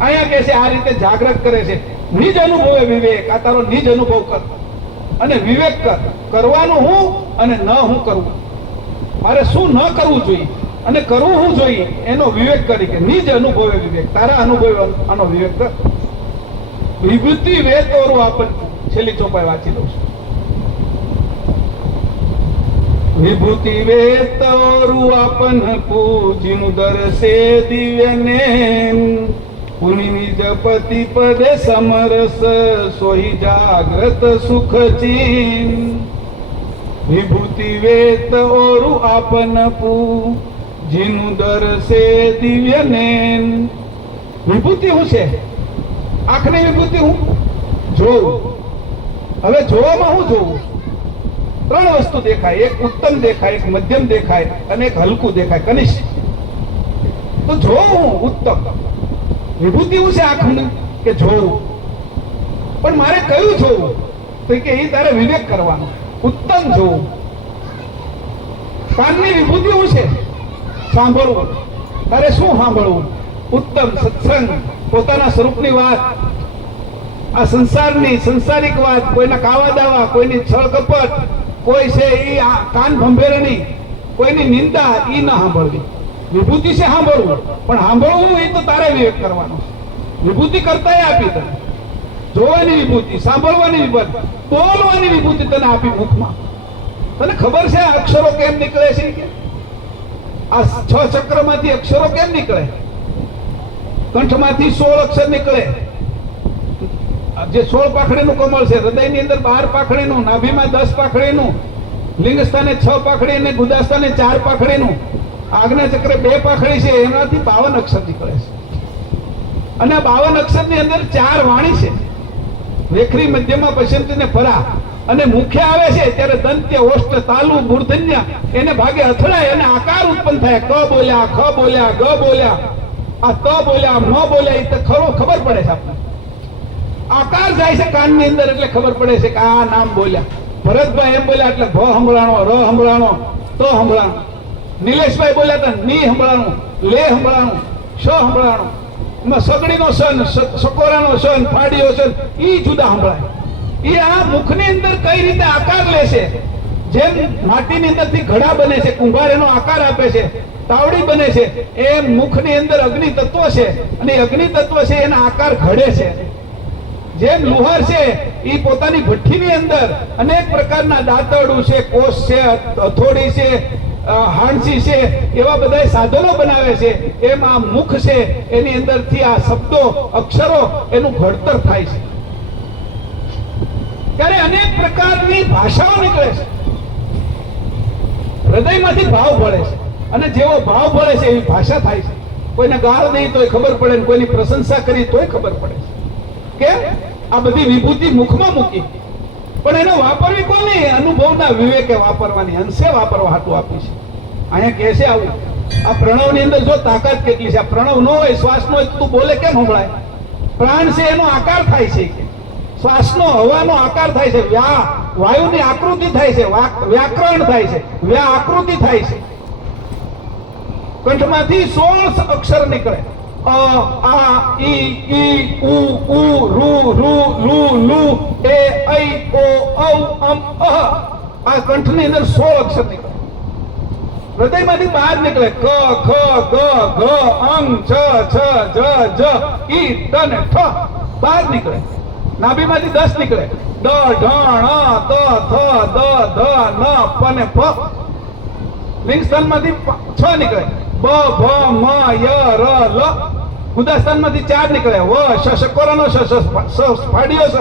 અહીંયા કે છે આ રીતે જાગૃત કરે છે. નિજ અનુભવે વિવેક. આ તારો નિજ અનુભવ કર અને વિવેક કર. કરવાનું હું અને ન હું કરવું. મારે શું ન કરવું જોઈએ અને કરવું હું જોઈએ એનો વિવેક કરી. કે નિજ અનુભવે વિવેક. તારા અનુભવે આનો વિવેક કર. વિભૂતિ વેતોરું આપણને છેલ્લી ચોપાઈ વાંચી દઉં છું. વિભૂતિ વેતોરું આપન પૂજ્યું દર્શે દિવ્યને પુનિ નિજ પતિ પદે સમરસ સોઈ જાગ્રત સુખ ચીન. વિભૂતિ વેત ઓરું આપન પૂજ્યું દર્શે દિવ્યને. વિભૂતિ શું છે? આંખની વિભૂતિ હું જોઉં. હવે જોવામાં હું જોઉં? 3 વસ્તુ દેખાય. એક ઉત્તમ દેખાય, એક મધ્યમ દેખાય અને એક હલકું દેખાય, કનિષ્ઠ. તો જોઉં હું ઉત્તમ. વિભૂતિ શું છે આંખની? કે જોઉં. પણ મારે કયું જોવું? તો કે એ તારે વિવેક કરવાનો. ઉત્તમ જોવું. કાનની વિભૂતિ શું છે? સાંભળવું. તારે શું સાંભળવું? ઉત્તમ સત્સંગ, પોતાના સ્વરૂપની વાત, આ સંસારની સંસારિક વાત, કોઈના કાવા દાવા, કોઈની છળ કપટ, કોઈ છે એ કાન ભંભેરણી, કોઈની નિંદા એ ના સાંભળવી. વિભૂતિ છે સાંભળવું, પણ સાંભળવું એ તો તારે વિવેક કરવાનો. વિભૂતિ કરતા આપી તને જોવાની વિભૂતિ, સાંભળવાની વિભૂતિ, બોલવાની વિભૂતિ તને આપી મુખમાં. તને ખબર છે આ અક્ષરો કેમ નીકળે છે? આ 6 ચક્રમાંથી અક્ષરો કેમ નીકળે? કંઠમાંથી 16 અક્ષર નીકળે. જે 16 પાખડીનું કમળ છે, હૃદયની અંદર 12 પાખડીનું, નાભીમાં 10 પાખડીનું, લિંગ સ્થાને 6 પાખડી અને ગુદા સ્થાને 4 પાખડીનું, આજ્ઞા ચક્રે 2 પાખડી છે. એનાથી 52 અક્ષર નીકળે છે. અને 52 અક્ષરની અંદર 4 વાણી છે. વેખરી, મધ્યમાં, પશ્ચંતી ને ફરા. અને મુખ્ય આવે છે ત્યારે દંત્ય, ઓષ્ટ, તાલુ, મૂર્ધન્ય એને ભાગે અથડાય અને આકાર ઉત્પન્ન થાય. ક બોલ્યા, ખ બોલ્યા, ગ બોલ્યા, આ ત બોલ્યા, ન બોલ્યા, એ તો ખબર પડે છે આપણને. આકાર જાય છે કાનની અંદર એટલે ખબર પડે છે કે આ નામ બોલ્યા. ભરતભાઈ એમ બોલ્યા એટલે ભ સંભળાણો, ર સંભળાણો, તો સંભળાણું. નિલેશભાઈ બોલ્યા હતા ની સંભળાણું, લે સંભળાણું, શ સંભળાણું. એમાં સગડીનો સન, સકોરાનો સન, ફાડીઓ સન, ઈ જુદા સંભળાય. એ આ મુખની અંદર કઈ રીતે આકાર લે છે. જેમ માટીની અંદરથી ઘડા બને છે, કુંભાર એનો આકાર આપે છે, તાવડી બને છે, એમ મુખની અંદર અગ્નિ તત્વ છે અને અગ્નિ તત્વ છે એના આકાર ઘડે છે. જેમ લુહાર છે એ પોતાની ભઠ્ઠીની અંદર અનેક પ્રકારના દાંતરડું છે, કોષ છે, હથોડી છે, હાંસી છે, એવા બધા સાધનો બનાવે છે. એમ આ મુખ છે એની અંદરથી આ શબ્દો, અક્ષરો એનું ઘડતર થાય છે. ત્યારે અનેક પ્રકારની ભાષાઓ નીકળે છે. હૃદયમાંથી ભાવ ભળે છે અને જેવો ભાવ ભળે છે એવી ભાષા થાય છે. કોઈને ગાળ નહીં તોય ખબર પડે ને કોઈની પ્રશંસા કરી તોય ખબર પડે છે. કેમ? આ બધી વિભૂતિ મુખમાં મૂકી, પણ એને વાપરવી કોની? અનુભવના વિવેકે વાપરવાની, અંશે વાપરવા હાટું આપી છે. અહીંયા કહે છે આવું, આ પ્રણવની અંદર જો તાકાત કેટલી છે. આ પ્રણવ ન હોય, શ્વાસ નો હોય તો તું બોલે કેમ સંભળાય? પ્રાણ છે એનો આકાર થાય છે, શ્વાસનો, હવાનો આકાર થાય છે, વાયુની આકૃતિ થાય છે, વ્યાકરણ થાય છે, આકૃતિ થાય છે. કંઠમાંથી 16 અક્ષર નીકળે. અ, આ, ઈ, ઉ, રૂ, લુ, એ, ઐ, ઓ, ઔ, અમ, અહ. આ કંઠની અંદર 16 અક્ષર નીકળે. હૃદયમાંથી બહાર નીકળે ક, ખ, ગ, ઘ, અંગ, છ, જ, જ, ઈ, ત ને ઠ. બહાર નીકળે. નાભીમાંથી 10 નીકળે. ડ, ઢ, ણ, ત, થ, દ, ધ, ન, પ ને ફ. લિંગ સ્થાનમાંથી 6 નીકળે. બ, ભ, મ, ય, ર, લ. ઉદાસ્થાનમાંથી 4 નીકળે. વ, શ, શકોરાનો શ, ફાડીઓ સ,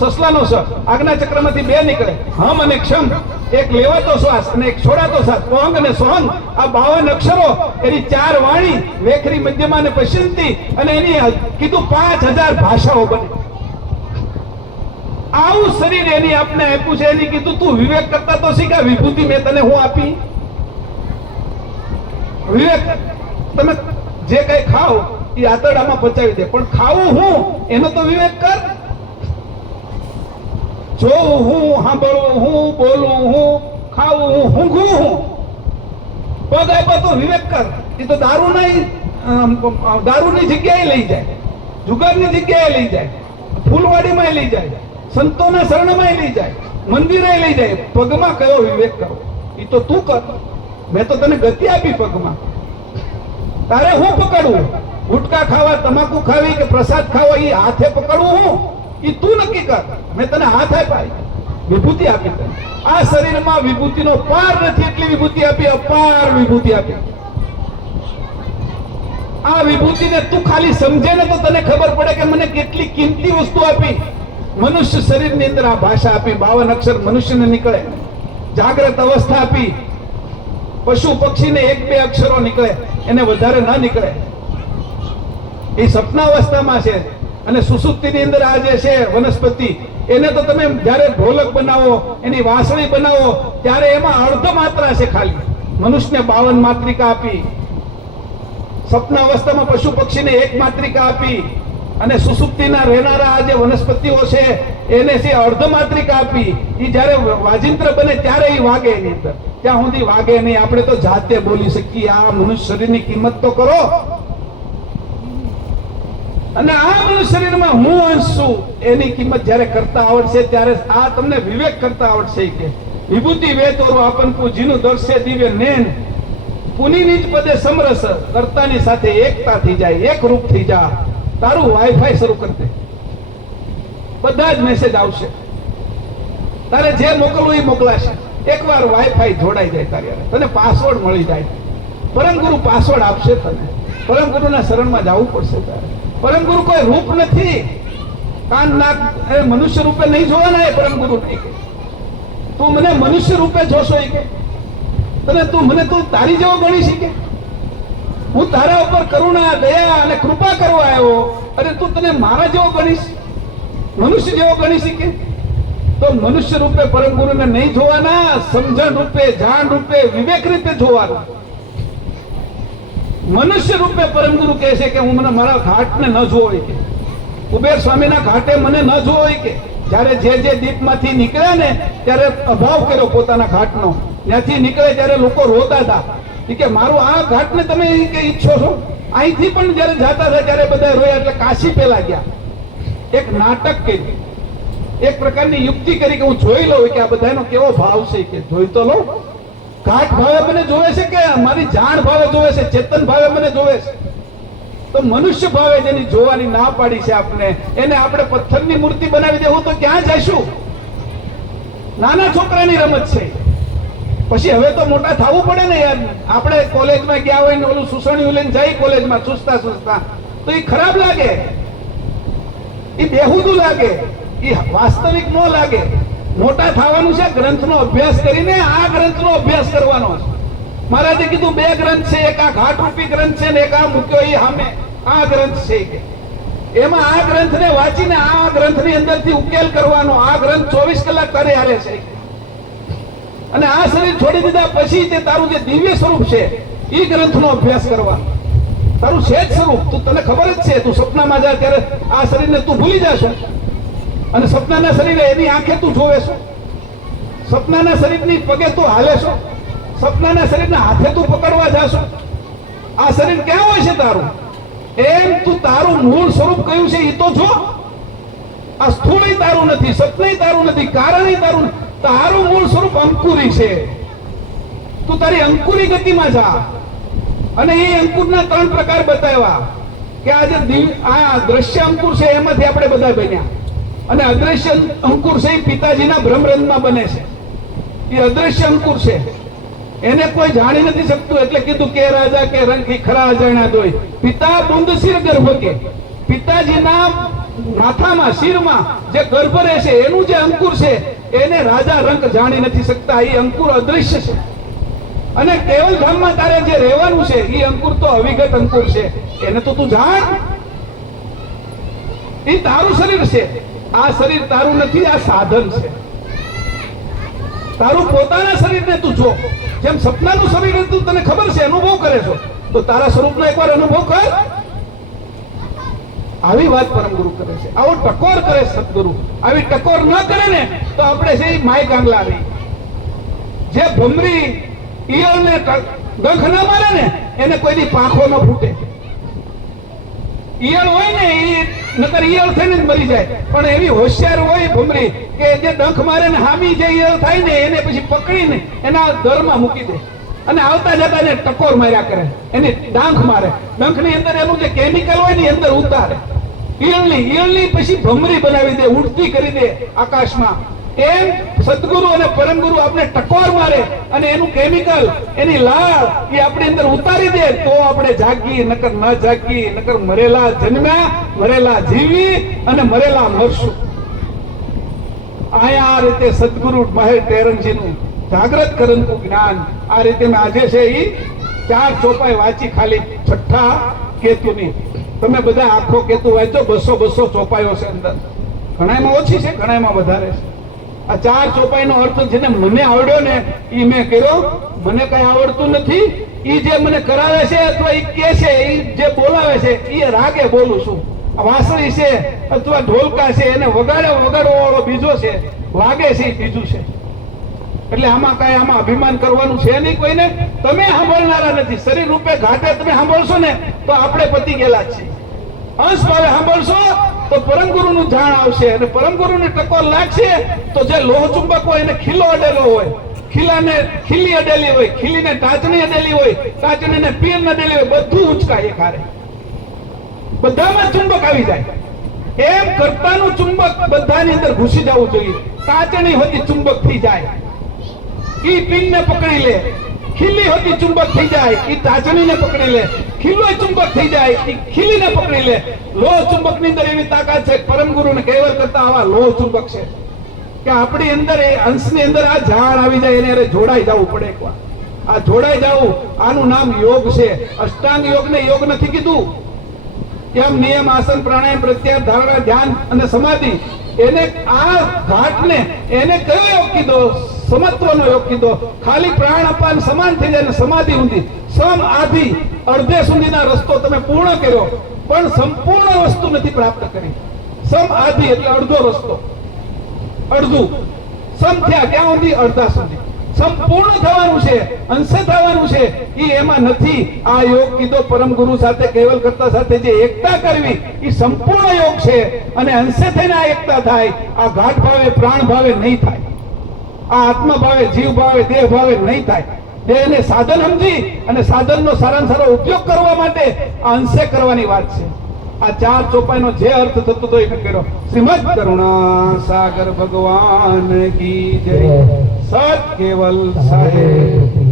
સસલાનો સ. આજ્ઞા ચક્રમાંથી 2 નીકળે. હમ અને ક્ષમ, એક લેવાતો શ્વાસ અને એક છોડાતો શ્વાસ. પોંગ અને સોહંગ, આ 52 અક્ષરો, એની 4 વાણી, વેખરી, મધ્યમા અને પશ્ચિમથી, અને એની કીધું 5000 ભાષાઓ બની. આવું શરીર એની આપને આપ્યું છે. એની કીધું તું વિવેક કરતા તો શીખા. વિભૂતિ મેં તને હું આપી? વિવેક, તમે જે કઈ ખાઓ એ આતરડામાં પચાવી દે, પણ ખાવું હું એનો તો વિવેક કર. જોવું હું, સાંભળવું હું, બોલવું હું, ખાવું હું, ઊંઘવું હું. પગ આપ્યો તો વિવેક કર. એ તો દારૂ નહીં, દારૂની જગ્યાએ લઈ જાય, જુગારની જગ્યાએ લઈ જાય, ફૂલવાડીમાં લઈ જાય, સંતોના શરણમાં લઈ જાય, મંદિરે લઈ જાય. પગમાં કયો વિવેક કરો? એ તો તું કર. મેં તો તને ગતિ આપી પગમાં. તારે હું પકડવું? ગુટકા ખાવા, તમાકુ ખાવી કે પ્રસાદ ખાવા, એ હાથે પકડવું હું? એ તું નક્કી કર. મેં તને હાથ આપ્યા, વિભૂતિ આપી તને. આ શરીરમાં વિભૂતિનો પાર નથી એટલી વિભૂતિ આપી, અપાર વિભૂતિ આપી. આ વિભૂતિને તું ખાલી સમજે ને તો તને ખબર પડે કે મને કેટલી કિંમતી વસ્તુ આપી. મનુષ્ય શરીરની અંદર આ ભાષા આપી, 52 અક્ષર મનુષ્યને નીકળે. જાગ્રત અવસ્થા આપી. પશુ પક્ષીને 1-2 અક્ષરો નીકળે, એને વધારે ના નીકળે. એ સપનાવસ્થામાં છે. અને સુસુપ્તિની અંદર આ જે છે વનસ્પતિ, એને તો તમે જ્યારે ઢોલક બનાવો, એની વાંસળી બનાવો, ત્યારે એમાં અર્ધ માત્રા છે ખાલી. મનુષ્યને 52 માત્રિકા આપી, સપનાવસ્થામાં પશુ પક્ષીને 1 માત્રિકા આપી, અને સુસુપ્તિના રહેનારા આ જે વનસ્પતિઓ છે એને છે અર્ધ માત્રિકા આપી. એ જ્યારે વાજિંત્ર બને ત્યારે એ વાગે એની અંદર, ત્યાં સુધી વાગે નહીં. આપણે તો જાતે બોલી શકીએ. આ મનુષ્ય શરીરની કિંમત તો કરો. અને આ મનુષ્ય શરીરમાં હું અંશ છું એની કિંમત જ્યારે કરતા આવડશે ત્યારે આ તમને વિવેક કરતા આવડશે. કે વિભૂતિ વેતોરો આપનપુ જીનું દર્શે દિવ્ય નેન, પુનીની જ પદે સમરસ, કર્તાની સાથે એકતા થઈ જાય, એક રૂપ થઈ જા. તારું વાઈફાઈ શરૂ કરી દે, બધા જ મેસેજ આવશે. તારે જે મોકલવું એ મોકલાશે. એકવાર વાઈફાઈ જોડાઈ જાય તારી હારે, તને પાસવર્ડ મળી જાય. પરમ ગુરુ પાસવર્ડ આપશે તને. પરમ ગુરુના શરણમાં જવું પડશે તારે. પરમ ગુરુ કોઈ રૂપ નથી. કાન નાક મનુષ્ય રૂપે નહીં જોવાના. એ પરમ ગુરુ નહીં કે તું મને મનુષ્ય રૂપે જોશો. એ કે તને તું તારી જેવો ગણી શકે. હું તારા ઉપર કરુણા, દયા અને કૃપા કરવા આવ્યો, અને તું તને મારા જેવો ગણીશ, મનુષ્ય જેવો ગણી શકે? તો મનુષ્ય રૂપે પરમ ગુરુને નહીં જોવાના, સમજણ રૂપે, જાણ રૂપે, વિવેક રીતે જોવાનું. મનુષ્ય રૂપે પરમ ગુરુ કહે છે કે હું મને મારા ઘાટને ન જોવો. કે કુબેર સ્વામીના ઘાટે મને ન જોવો. કે જ્યારે જે દીપમાંથી નીકળ્યા ને ત્યારે અભાવ કર્યો પોતાના ઘાટનો, ત્યાંથી નીકળે ત્યારે લોકો રોતા હતા કે મારું આ ઘાટને તમે કે ઈચ્છો છો. અહીંથી પણ જયારે જાતા હતા ત્યારે બધા રોયા. એટલે કાશી પેલા ગયા, એક નાટક કર્યું, એક પ્રકારની યુક્તિ કરી કે હું જોઈ લઉં કે આ બધાનો કેવો ભાવ છે. કે જોઈ તો લઉં, ઘાટ ભાવે મને જોવે છે કે મારી જાણ ભાવે જોવે છે, ચેતન ભાવે મને જોવે છે? તો મનુષ્ય ભાવે જેની જોવાની ના પાડી છે આપણે, એને આપણે પથ્થરની મૂર્તિ બનાવી દેવું તો ક્યાં જઈશું? નાના છોકરાની રમત છે. પછી હવે તો મોટા થવું પડે ને યાર. આપણે કોલેજમાં ગયા હોય ને ઓલું સુસણિયું લઈને જાય કોલેજમાં ચૂસતા ચૂસતા, તો એ ખરાબ લાગે, એ બેહુદું લાગે, એ વાસ્તવિક ન લાગે. મોટા થવાનું છે, ગ્રંથનો અભ્યાસ કરીને આ ગ્રંથનો અભ્યાસ કરવાનો છે. મહારાજે કીધું બે ગ્રંથ છે, એક આ ઘાટરૂપી ગ્રંથ છે ને એક આ મૂક્યો એ સામે આ ગ્રંથ છે. કે એમાં આ ગ્રંથને વાંચીને આ ગ્રંથની અંદરથી ઉકેલ કરવાનો. આ ગ્રંથ 24 કલાક તારે હાલે છે. અને આ શરીર છોડી દીધા પછી તે તારું જે દિવ્ય સ્વરૂપ છે એ ગ્રંથનો અભ્યાસ કરવાનો. તારું છે જ સ્વરૂપ, તું તને ખબર જ છે. તું સપનામાં જા ત્યારે આ શરીરને તું ભૂલી જશો, અને સપનાના શરીરે એની આંખે તું જોવે છો. સપનાના શરીરની પગે તું હાલે છો, સપનાના શરીરના હાથે તું પકડવા જાશો. આ શરીર ક્યાં હોય છે તારું? એમ તું તારું મૂળ સ્વરૂપ કયું છે એ તો જો. આ સ્થૂળ તારું નથી, સપનું તારું નથી, કારણ તારું નથી. તારું મૂળ સ્વરૂપ અંકુરી છે. તું તારી અંકુરી ગતિમાં જા. અને એ અંકુરના 3 પ્રકાર બતાવ્યા કે આ જે આ દ્રશ્ય અંકુર છે એમાંથી આપણે બધા બન્યા, અને અદ્રશ્ય અંકુર છે એ પિતાજીના બ્રહ્મરંધમાં બને છે. એ અદ્રશ્ય અંકુર છે, એને કોઈ જાણી નથી શકતું. એટલે કીધું કે રાજા કે રંગ ખરા અજાણ્યા દોય. પિતા બુંદ શિર ગર્ભ કે, પિતાજીના માથામાં શિરમાં જે ગર્ભ રહે છે એનું જે અંકુર છે એને રાજા રંગ જાણી નથી શકતા. એ અંકુર અદ્રશ્ય છે. અને કેવલ ધામમાં તારે જે રહેવાનું છે એ અંકુર તો અવિગત અંકુર છે. એને તો તું જાણ. એ તારું શરીર છે. આ શરીર તારું નથી, આ સાધન છે. તારું પોતાના શરીરને તું જો. જેમ સપનાનું શરીર તું તને ખબર છે, અનુભવ કરે છો, તો તારા સ્વરૂપનો એકવાર અનુભવ કર. આવી વાત પરમ ગુરુ કરે છે. આવો ટકોર કરે સદગુરુ. આવી ટકોર ન કરે ને તો આપણે છે માય કાંગલા રહી. જે ભમરી ઈયળને ડંખ ના મારે ને એને કોઈની પાંખો ન ફૂટે. ઈયળ હોય ને એ નકર ઈયળ થઈને જ મરી જાય. પણ એવી હોશિયાર હોય ભમરી કે જે ડંખ મારે ને હામી જે ઈયળ થાય ને એને પછી પકડીને એના દરમાં મૂકી દે, અને આવતા જતા એને ટકોર માર્યા કરે, એની ડાંખ મારે. ડંખની અંદર એનું જે કેમિકલ હોય ને અંદર ઉતારે. ઈયળની પછી ભમરી બનાવી દે, ઉડતી કરી દે આકાશમાં. એમ સદગુરુ અને પરમગુરુ આપણે ટકોર મારે અને એનું કેમિકલ, એની લાળ એ આપણી અંદર ઉતારી દે તો આપણે જાગી, નકર ન જાગી. નકર મરેલા જન્મ્યા, મરેલા જીવી અને મરેલા મરશું. આ રીતે સદગુરુ મહેર ટેરનજીનું જાગ્રત કરનનું જ્ઞાન આ રીતે મેં આજે છે એ 4 ચોપાઈ વાંચી, ખાલી 6ઠ્ઠા કેતુની. તમે બધા આખો કેતુ વાંચો, 200 ચોપાઈઓ છે અંદર. ઘણામાં ઓછી છે, ઘણામાં વધારે છે. આ 4 ચોપાઈનો અર્થ જેને મને આવડ્યો ને એ મેં કર્યો. મને કઈ આવડતું નથી. એ જે મને કરાવે છે અથવા એ કે છે, એ જે બોલાવે છે એ રાગે બોલું છું. વાંસળી છે અથવા ઢોલકા છે એને વગાડવા વાળો બીજો છે, વાગે છે એ બીજું છે. એટલે આમાં અભિમાન કરવાનું છે નહીં કોઈને. તમે સાંભળનારા નથી. શરીર રૂપે ઘાટે તમે સાંભળશો ને તો આપણે પતી ગયેલા જ છીએ. અંશ ભાવે સાંભળશો તો પરમ ગુરુનું જાણ આવશે, અને પરમ ગુરુને ટકોર લાગશે તો જે લોહ ચુંબક હોય એને ખીલો અડેલો હોય, ખીલાને ખીલી અડેલી હોય, ખીલીને ટાચણી અડેલી હોય, ટાચણીને પીર અડેલી હોય, બધું ઉંચકાય ખારે. બધામાં ચુંબક આવી જાય. એમ કર્તાનું ચુંબક બધાની અંદર ઘૂસી જવું જોઈએ. ટાચણી હોતી ચુંબક થઈ જાય, ઈ પિનને પકડી લે. ખીલી હોતી ચુંબક થઈ જાય, ઈ ટાચણીને પકડી લે. ખીલો ચુંબક થઈ જાય, ઈ ખીલીને પકડી લે. લોહ ચુંબક ની અંદર એવી તાકાત છે. પરમ ગુરુને કહેવત કરતા આવા લોહ ચુંબક છે કે આપણી અંદર એ અંશની અંદર આ જાણ આવી જાય, એને જોડાઈ જવું પડે એકવાર. આ જોડાઈ જવું, આનું નામ યોગ છે. અષ્ટાંગ યોગને યોગ નથી કીધું. કેમ નિયમ, આસન, પ્રાણાયામ, પ્રત્યાહાર, ધારણા, ધ્યાન અને સમાધિ, એને આ ઘાટને એને કયો યોગ કીધો? સમત્વનો યોગ કીધો. ખાલી પ્રાણ અપાન સમાન થઈ જાય, સમાધિ ઊંધી. સમ આધિ અડધે સુધીના રસ્તો તમે પૂર્ણ કર્યો, પણ સંપૂર્ણ વસ્તુ નથી પ્રાપ્ત કરી. સમ આધિ એટલે અડધો રસ્તો, અડધું. સમ થયા ક્યાં સુધી? અડધા સુધી. સંપૂર્ણ થવાનું છે, અંશે થવાનું છે, એ એમાં નથી. આ યોગ કીધો પરમ ગુરુ સાથે, કેવલ કરતા સાથે જે એકતા કરવી એ સંપૂર્ણ યોગ છે. અને અંશે થઈને આ એકતા થાય. આ ઘાટ ભાવે પ્રાણ ભાવે નહીં થાય, આ આત્મા ભાવે જીવ ભાવે દેહ ભાવે નહીં થાય. દેહને સાધન સમજી અને સાધનનો સારામાં સારો ઉપયોગ કરવા માટે આ અંશે કરવાની વાત છે. આ 4 ચોપાઈનો જે અર્થ થતો હતો એ કર્યો. શ્રીમદ કરુણા સાગર ભગવાન કી જય. સત કેવલ સાહેબ.